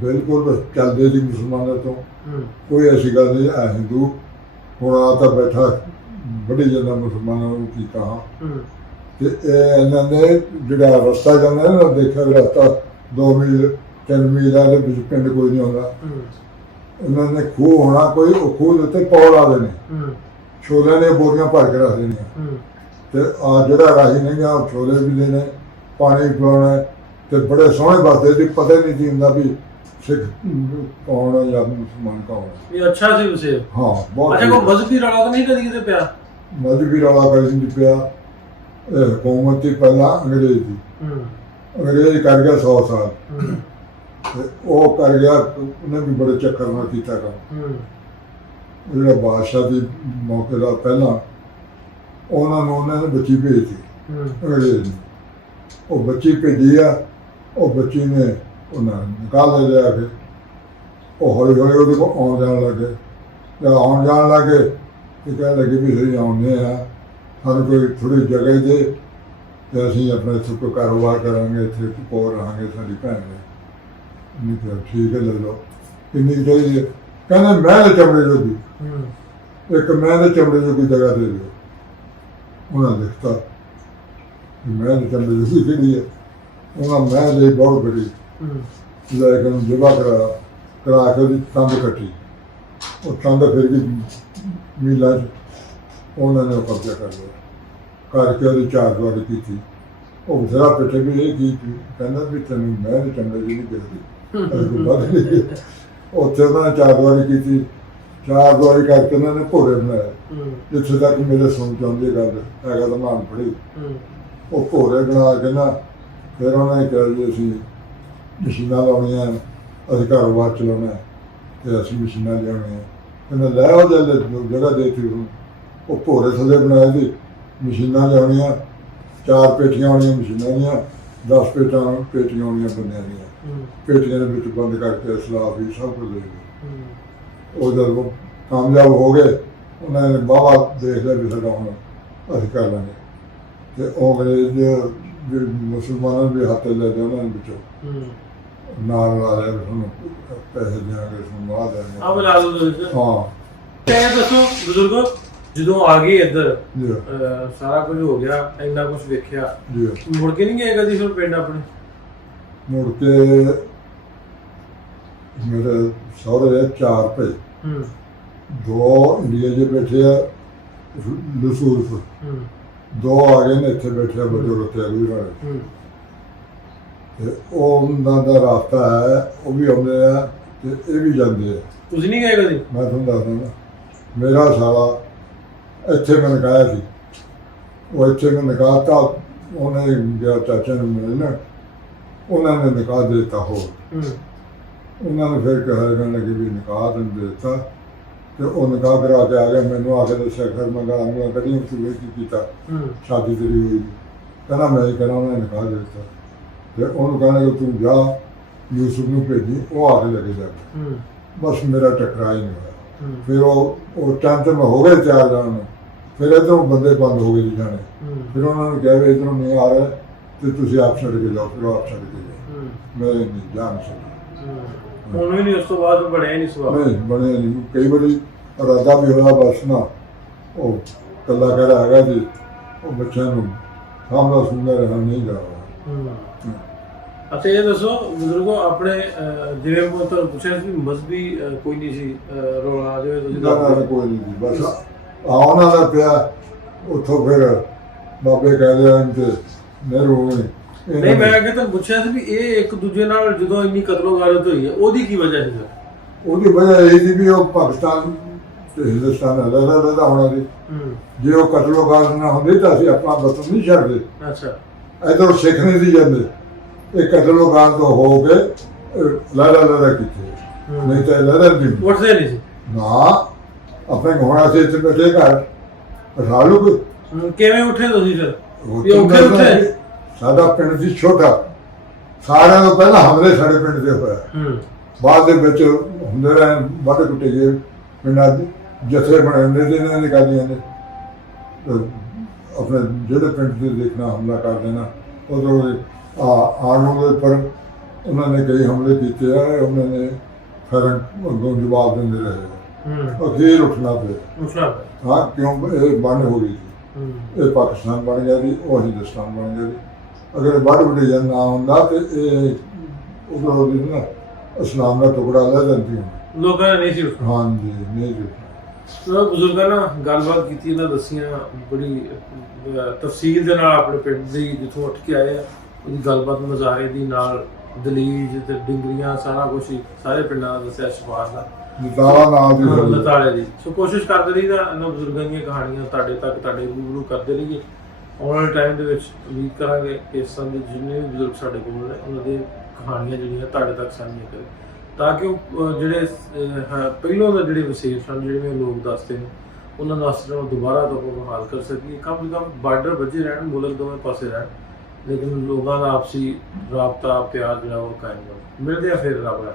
ਬਿਲਕੁਲ ਚੱਲਦੇ ਸੀ ਮੁਸਲਮਾਨਾਂ ਤੋਂ ਕੋਈ ਐਸੀ ਗੱਲ ਨਹੀਂ ਆ ਹਿੰਦੂ ਹੁਣ ਆ ਤਾਂ ਬੈਠਾ ਬੜੀ ਜਾਂਦਾ ਮੁਸਲਮਾਨਾਂ ਨੂੰ ਕੀ ਕਹਾ ਤੇ ਇਹ ਇਹਨਾਂ ਨੇ ਜਿਹੜਾ ਰਸਤਾ ਜਾਂਦਾ ਨਾ ਦੇਖਿਆ ਰਸਤਾ 2 ਮੀਲ 3 ਮੀਲ ਦੇ ਵਿੱਚ ਪਿੰਡ ਕੋਈ ਨਹੀਂ ਆਉਂਦਾ ਇਹਨਾਂ ਨੇ ਖੂਹ ਹੋਣਾ ਕੋਈ ਉਹ ਖੂਹ ਦੇ ਉੱਤੇ ਪੌੜ ਆ ਦੇ ਨੇ ਛੋਲਿਆਂ ਦੀਆਂ ਬੋਰੀਆਂ ਭਰ ਕੇ ਰੱਖ ਦੇਣੀਆਂ ਤੇ ਆ ਜਿਹੜਾ ਰਾਹੀ ਨਹੀਂ ਆ ਛੋਲੇ ਵੀ ਦੇਣੇ ਪਾਣੀ ਪਿਲਾਉਣਾ ਤੇ ਬੜੇ ਸੋਹਣੇ ਬਸਦੇ ਸੀ ਪਤਾ ਨਹੀਂ ਸੀ ਹੁੰਦਾ ਵੀ ਸਿੱਖ ਕੌਣ ਹੈ ਜਾਂ ਮੁਸਲਮਾਨ ਕੌਣ ਹੈ ਇਹ ਅੱਛਾ ਸੀ ਉਸੇ ਹਾਂ ਬਹੁਤ ਅੱਛਾ ਕੋਈ ਮਜ਼ਹਬੀ ਰੌਲਾ ਤਾਂ ਨਹੀਂ ਕਦੀ ਕਿਤੇ ਪਿਆ ਮਜ਼ਹਬੀ ਰੌਲਾ ਕਦੇ ਨਹੀਂ ਪਿਆ ਇਹ ਹਕੂਮਤ ਹੀ ਪਹਿਲਾਂ ਅੰਗਰੇਜ਼ ਦੀ ਅੰਗਰੇਜ਼ ਕਰ ਗਿਆ 100 ਸਾਲ ਤੇ ਉਹ ਕਰ ਗਿਆ ਉਹਨੇ ਵੀ ਬੜੇ ਚੱਕਰ ਨਾਲ ਕੀਤਾ ਕੰਮ ਜਿਹੜਾ ਬਾਦਸ਼ਾਹ ਦੀ ਮੌਕੇ ਦਾ ਪਹਿਲਾਂ ਉਹਨਾਂ ਨੇ ਬੱਚੀ ਭੇਜੀ ਅੰਗਰੇਜ਼ ਨੇ ਉਹ ਬੱਚੀ ਭੇਜੀ ਆ ਉਹ ਬੱਚੀ ਨੇ ਉਹਨਾਂ ਨਿਕਾਲ ਲਿਆ ਕੇ ਉਹ ਹੌਲੀ ਹੌਲੀ ਉਹਦੇ ਕੋਲ ਆਉਣ ਜਾਣ ਲੱਗੇ ਜਦ ਆਉਣ ਜਾਣ ਲੱਗੇ ਤੇ ਕਹਿਣ ਲੱਗੇ ਵੀ ਅਸੀਂ ਆਉਂਦੇ ਆ ਸਾਨੂੰ ਕੋਈ ਥੋੜ੍ਹੀ ਜਗ੍ਹਾ ਦੇ ਤੇ ਅਸੀਂ ਆਪਣਾ ਇੱਥੇ ਕੋਈ ਕਾਰੋਬਾਰ ਕਰਾਂਗੇ ਇੱਥੇ ਕੋਲ ਰਹਾਂਗੇ ਸਾਡੀ ਭੈਣ ਨੇ ਨਹੀਂ ਕਿਹਾ ਠੀਕ ਹੈ ਲੈ ਲਓ ਕਿੰਨੀ ਚਾਹੀਦੀ ਹੈ ਕਹਿੰਦੇ ਮੈਂ ਦੇ ਚਮੜੇ ਜੋਗੀ ਇੱਕ ਮੈਂ ਦੇ ਚਮੜੇ ਜੋਗੀ ਜਗ੍ਹਾ ਦੇ ਦਿਓ ਉਹਨਾਂ ਨੇ ਲਿਖਤਾ ਮੈਂ ਦੇ ਚਮੜੇ ਜੋਗੀ ਕਿਹੜੀ ਹੈ ਉਹਨਾਂ ਮੈਂ ਲਈ ਬਹੁਤ ਬੜੀ ਲੈ ਕੇ ਉਹਨੂੰ ਜਗ੍ਹਾ ਕਰਾ ਕੇ ਉਹਦੀ ਕੰਧ ਕੱਟੀ ਉਹ ਕੰਧ ਫਿਰ ਵੀ ਮੀਲਾਂ 'ਚ ਉਹਨਾਂ ਨੇ ਕਬਜ਼ਾ ਕਰ ਲਿਆ ਕਰਕੇ ਉਹਦੀ ਚਾਰ ਦੀਵਾਰੀ ਕੀਤੀ ਉਹ ਬਥੇਰਾ ਪਿੱਛੇ ਵੀ ਇਹ ਕੀ ਕਹਿੰਦਾ ਵੀ ਤੈਨੂੰ ਮੈਂ ਦੇ ਚਮੜੇ ਜੀ ਨਹੀਂ ਦਿਖਦੀ ਉੱਥੇ ਉਹਨਾਂ ਨੇ ਚਾਰ ਦੀਵਾਰੀ ਕੀਤੀ ਚਾਰ ਦੀਵਾਰੀ ਕਰਕੇ ਉਹਨਾਂ ਨੇ ਭੋਰੇ ਬਣਾਏ ਜਿੱਥੇ ਤੱਕ ਮੇਰੇ ਸੁਣ ਚ ਆਉਂਦੀ ਗੱਲ ਹੈਗਾ ਤਾਂ ਮਾਨ ਪੜੀ ਉਹ ਭੋਰੇ ਬਣਾ ਕੇ ਨਾ ਫਿਰ ਉਹਨਾਂ ਨੇ ਕਿਹਾ ਜੀ ਅਸੀਂ ਮਸ਼ੀਨਾਂ ਲਾਉਣੀਆਂ ਅਸੀਂ ਕਾਰੋਬਾਰ ਚਲਾਉਣਾ ਤੇ ਅਸੀਂ ਮਸ਼ੀਨਾਂ ਲਿਆਉਣੀਆਂ ਕਹਿੰਦਾ ਲੈ ਉਹ ਜਗ੍ਹਾ ਦੇ ਦਿੱਤੀ ਉਹ ਭੋਰੇ ਥੱਲੇ ਬਣਾਏ ਸੀ ਮਸ਼ੀਨਾਂ ਲਿਆਉਣੀਆਂ 4 ਪੇਟੀਆਂ ਆਉਣੀਆਂ ਮਸ਼ੀਨਾਂ ਦੀਆਂ 10 ਪੇਟੀਆਂ ਆਉਣੀਆਂ ਬੰਦਿਆਂ ਦੀਆਂ, ਪੇਟੀਆਂ ਦੇ ਵਿੱਚ ਬੰਦ ਕਰਕੇ ਅਸਲਾਫ ਵੀ ਸਭ ਕੁਝ ਦੇ ਗਏ। ਉਹ ਜਦੋਂ ਕਾਮਯਾਬ ਹੋ ਗਏ, ਉਹਨਾਂ ਨੇ ਬਾਬਾ ਦੇਖ ਲਿਆ ਵੀ ਸਾਡਾ ਹੁਣ ਅਸੀਂ ਕਰ ਲਾਂਗੇ, ਤੇ ਉਹ ਅੰਗਰੇਜ਼ ਜਿਹੜੇ ਮੁਸਲਮਾਨਾਂ ਦੇ ਹੱਥ ਲੈ ਦੇ ਉਹਨਾਂ ਦੇ ਵਿੱਚੋਂ ਨਾਲ ਲਾ ਲਿਆ ਵੀ ਤੁਹਾਨੂੰ ਪੈਸੇ ਦਿਆਂਗੇ, ਤੁਹਾਨੂੰ ਆ ਦਿਆਂਗੇ। ਆ ਬਲਾ ਦੋ ਹਾਂ ਤੇ ਦੱਸੋ ਬਜ਼ੁਰਗੋ, ਜਦੋਂ ਆ ਗਏ ਇੱਧਰ ਜੀ ਸਾਰਾ ਕੁਝ ਹੋ ਗਿਆ, ਇੰਨਾ ਕੁਝ ਵੇਖਿਆ, ਜੀ। ਮੁੜ ਕੇ ਨਹੀਂ ਗਏ ਕਦੀ ਫਿਰ ਪਿੰਡ ਆਪਣੇ? ਮੁੜ ਕੇ ਮੇਰੇ ਸਹੁਰੇ 4 ਭਾਈ, 2 ਇੰਡੀਆ 'ਚ ਬੈਠੇ ਆ ਲਸੂਰ ਤੋਂ, 2 ਆ ਗਏ ਨੇ ਇੱਥੇ ਬੈਠੇ ਆ ਬਜ਼ੁਰਗ ਤੇਲਵੀ ਵਾਲੇ, ਤੇ ਉਹ ਉਹਨਾਂ ਦਾ ਰਾਸਤਾ ਹੈ, ਉਹ ਵੀ ਆਉਂਦੇ ਆ ਤੇ ਇਹ ਵੀ ਜਾਂਦੇ ਆ। ਤੁਸੀਂ ਨਹੀਂ ਗਏ ਕਦੀ? ਮੈਂ ਤੁਹਾਨੂੰ ਦੱਸਦਾ ਨਾ, ਮੇਰਾ ਸਾਲਾ ਇੱਥੇ ਮੈਂ ਨਿਕਾਇਆ ਸੀ, ਉਹ ਇੱਥੇ ਮੈਂ ਨਿਕਾਹ ਤਾ, ਉਹਨੇ ਗਿਆ ਚਾਚਾ ਨੂੰ ਮਿਲਣਾ, ਉਹਨਾਂ ਨੇ ਨਿਕਾਹ ਦੇ ਦਿੱਤਾ ਹੋਰ। ਉਹਨਾਂ ਨੇ ਫਿਰ ਕਿਹਾ ਲੱਗੀ ਵੀ ਨਿਕਾਹ ਤੈਨੂੰ ਦੇ ਦਿੱਤਾ, ਤੇ ਉਹ ਨਿਕਾਹ ਕਰਾ ਕੇ ਆ ਗਿਆ, ਮੈਨੂੰ ਆ ਕੇ ਦੱਸਿਆ ਫਿਰ ਮੈਂ ਗਾਲਾਂ ਕੱਢੀਆਂ, ਤੂੰ ਇਹ ਕੀ ਕੀਤਾ, ਸ਼ਾਦੀ ਤੇਰੀ ਹੋਈ? ਕਹਿੰਦਾ ਮੈਂ ਹੀ ਕਹਿੰਦਾ ਉਹਨੇ ਨਿਕਾਹ ਦੇ ਦਿੱਤਾ। ਫਿਰ ਉਹਨੂੰ ਕਹਿੰਦਾ ਕਿ ਤੂੰ ਜਾ ਯੂਸੁਫ ਨੂੰ ਭੇਜੀ, ਉਹ ਆ ਕੇ ਲੈ ਕੇ ਜਾ। ਬਸ ਮੇਰਾ ਟਕਰਾ ਹੀ ਨਹੀਂ ਹੋਇਆ। ਫਿਰ ਉਹ ਟਾਈਮ ਤੇ ਮੈਂ ਹੋ ਗਏ ਤਿਆਰ ਜਾਣ ਨੂੰ, ਫਿਰ ਇੱਧਰੋਂ ਬੰਦੇ ਬੰਦ ਹੋ ਗਏ ਜੀ ਜਾਣੇ। ਫਿਰ ਉਹਨਾਂ ਨੂੰ ਕਿਹਾ ਵੀ ਇੱਧਰੋਂ ਨਹੀਂ ਆ ਰਿਹਾ ਤੇ ਤੁਸੀਂ ਆਪ ਛੱਡ ਕੇ ਜਾਓ, ਫਿਰ ਉਹ ਆਪ ਛੱਡ ਕੇ ਜਾਓ, ਮੇਰੇ ਨਹੀਂ ਜਾ ਨਹੀਂ ਸਕਦਾ। ਹੁਣ ਵੀ ਨਹੀਂ, ਉਸ ਤੋਂ ਬਾਅਦ ਬਣਿਆ ਹੀ ਨਹੀਂ ਸੁਭਾਅ? ਨਹੀਂ ਬਣਿਆ ਨਹੀਂ। ਕਈ ਵਾਰੀ ਇਰਾਦਾ ਵੀ ਹੋਇਆ, ਬਸ ਨਾ ਉਹ ਕੱਲਾ ਕਹਿ ਰਿਹਾ ਹੈਗਾ ਜੀ, ਉਹ ਬੱਚਿਆਂ ਨੂੰ ਸਾਹਮਣਾ ਸੁਣਦਾ ਰਿਹਾ, ਨਹੀਂ ਜਾ ਰਿਹਾ। ਅੱਛਾ ਇਹ ਦੱਸੋ ਬਜ਼ੁਰਗੋ, ਆਪਣੇ ਜਿਵੇਂ ਮੈਂ ਤੁਹਾਨੂੰ ਪੁੱਛਿਆ ਸੀ ਮਜ਼ਹਬੀ ਕੋਈ ਨਹੀਂ ਸੀ ਰੌਲਾ, ਜਿਵੇਂ ਤੁਸੀਂ ਨਾ ਕੋਈ ਨਹੀਂ ਸੀ, ਬਸ ਉਹਨਾਂ ਦਾ ਪਿਆ ਉੱਥੋਂ। ਫਿਰ ਬਾਬੇ ਕਹਿੰਦੇ ਹਨ ਤੇ ਨਹਿਰੂ ਨਹੀਂ, ਮੈਂ ਅੱਗੇ ਤੁਹਾਨੂੰ ਪੁੱਛਿਆ ਸੀ ਵੀ ਇਹ ਇੱਕ ਦੂਜੇ ਨਾਲ ਜਦੋਂ ਇੰਨੀ ਕਤਲੋਗਾਰਤ ਹੋਈ ਹੈ, ਉਹਦੀ ਕੀ ਵਜ੍ਹਾ ਸੀ? ਉਹਦੀ ਵਜ੍ਹਾ ਇਹ ਸੀ ਵੀ ਉਹ ਪਾਕਿਸਤਾਨ ਤੇ ਹਿੰਦੁਸਤਾਨ ਅਲੱਗ ਹੋਣਾ ਸੀ। ਜੇ ਉਹ ਕਤਲੋਗਾਰਤ ਨਾ ਹੁੰਦੀ ਤਾਂ ਅਸੀਂ ਆਪਣਾ ਵਤਨ ਨਹੀਂ ਛੱਡਦੇ। ਅੱਛਾ, ਇੱਧਰ ਸਿੱਖ ਨਹੀਂ ਸੀ ਜਾਂਦੇ, ਇਹ ਕਤਲੋਗਾਰਤ ਹੋ ਕੇ ਲਾਲਾ ਕੀਤੇ, ਨਹੀਂ ਤਾਂ ਲਾਲਾ ਨਹੀਂ ਉੱਠਦੇ ਨਹੀਂ ਸੀ ਨਾ। ਆਪਣੇ ਘੋੜਾ ਸੀ ਇੱਥੇ ਬੈਠੇ ਘਰ ਰਾਲੂ ਕੋ ਕਿਵੇਂ ਉੱਠੇ ਤੁਸੀਂ ਫਿਰ? ਵੀ ਔਖੇ ਉੱਠੇ? ਸਾਡਾ ਪਿੰਡ ਸੀ ਛੋਟਾ, ਸਾਰਿਆਂ ਤੋਂ ਪਹਿਲਾਂ ਹਮਲੇ ਸਾਡੇ ਪਿੰਡ ਦੇ ਹੋਇਆ। ਬਾਅਦ ਦੇ ਵਿੱਚ ਹੁੰਦੇ ਰਹੇ ਵੱਧ ਟੁੱਟੇ ਗਏ ਪਿੰਡਾਂ ਦੇ ਜਥੇ ਬਣੇ ਹੁੰਦੇ ਸੀ ਇਹਨਾਂ ਨੇ ਕਾਦੀਆਂ ਨੇ, ਆਪਣੇ ਜਿਹੜੇ ਪਿੰਡ ਦੇ ਦੇਖਣਾ ਹਮਲਾ ਕਰ ਦੇਣਾ। ਉਦੋਂ ਆਰਮੀ ਦੇ ਉੱਪਰ ਉਹਨਾਂ ਨੇ ਕਈ ਹਮਲੇ ਕੀਤੇ ਆ, ਉਹਨਾਂ ਨੇ ਫਿਰ ਅੱਗੋਂ ਜਵਾਬ ਦਿੰਦੇ ਰਹੇ, ਅਖੀਰ ਉੱਠਣਾ ਪਿਆ। ਹਾਂ, ਕਿਉਂ ਇਹ ਬੰਦ ਹੋ ਗਈ ਸੀ, ਇਹ ਪਾਕਿਸਤਾਨ ਬਣ ਗਿਆ ਸੀ, ਉਹ ਹਿੰਦੁਸਤਾਨ ਬਣ ਗਿਆ ਸੀ। ਅਗਰ ਵੱਡ ਵਡੇਜਾ ਨਾ ਹੁੰਦਾ ਤੇ ਇਹ ਉਦੋਂ ਦੀ ਨਾ ਇਸਲਾਮ ਦਾ ਟੁਕੜਾ ਲੈ ਜਾਂਦੀ ਹੁਣ, ਲੋਕਾਂ ਨੇ ਨਹੀਂ ਸੀ ਉੱਠਣਾ। ਹਾਂਜੀ ਨਹੀਂ ਜੀ। ਬਜ਼ੁਰਗਾਂ ਨਾਲ ਗੱਲਬਾਤ ਕੀਤੀ, ਇਹਨਾਂ ਦੱਸੀਆਂ ਬੜੀ ਤਫਸੀਲ ਦੇ ਨਾਲ ਆਪਣੇ ਪਿੰਡ ਦੀ, ਜਿੱਥੋਂ ਉੱਠ ਕੇ ਆਏ ਆ ਉਹਦੀ ਗੱਲਬਾਤ, ਨਜ਼ਾਰੇ ਦੀ ਨਾਲ ਦਲੀਜ ਤੇ ਡਿੰਗਰੀਆਂ ਸਾਰਾ ਕੁਛ ਹੀ ਸਾਰੇ ਪਿੰਡਾਂ ਦਾ ਦੱਸਿਆ, ਸ਼ਿਵਾਰ ਦਾ ਲਤਾੜੇ ਦੀ। ਸੋ ਕੋਸ਼ਿਸ਼ ਕਰਦੇ ਰਹੀਦਾ ਇਹਨਾਂ ਬਜ਼ੁਰਗਾਂ ਦੀਆਂ ਕਹਾਣੀਆਂ ਤੁਹਾਡੇ ਤੱਕ, ਤੁਹਾਡੇ ਰੂਬਰੂ ਕਰਦੇ ਰਹੀਏ। ਆਉਣ ਵਾਲੇ ਟਾਈਮ ਦੇ ਵਿੱਚ ਉਮੀਦ ਕਰਾਂਗੇ ਕਿ ਇਸ ਸਮੇਂ ਜਿੰਨੇ ਵੀ ਬਜ਼ੁਰਗ ਸਾਡੇ ਕੋਲ ਨੇ ਉਹਨਾਂ ਦੀਆਂ ਕਹਾਣੀਆਂ ਜਿਹੜੀਆਂ ਤੁਹਾਡੇ ਤੱਕ ਸਾਂਝੀਆਂ ਕਰੇ, ਤਾਂ ਕਿ ਉਹ ਜਿਹੜੇ ਪਹਿਲੋਂ ਦੇ ਜਿਹੜੇ ਵਿਸ਼ੇਸ਼ ਸਨ, ਜਿਹੜੇ ਲੋਕ ਦੱਸਦੇ ਨੇ, ਉਹਨਾਂ ਦਾ ਅਸਰ ਦੁਬਾਰਾ ਤੋਂ ਬਹਾਲ ਕਰ ਸਕੀਏ। ਕਮ ਸੇ ਕਮ ਬਾਰਡਰ ਵੱਜੇ ਰਹਿਣ, ਮੁਲਕ ਦੋਵੇਂ ਪਾਸੇ ਰਹਿਣ, ਲੇਕਿਨ ਲੋਕਾਂ ਦਾ ਆਪਸੀ ਰਾਬਤਾ ਪਿਆਰ ਜਿਹੜਾ ਉਹ ਕਾਇਮ ਰਹੇ। ਮਿਲਦੇ ਆ ਫਿਰ ਰੱਬ ਨਾਲ।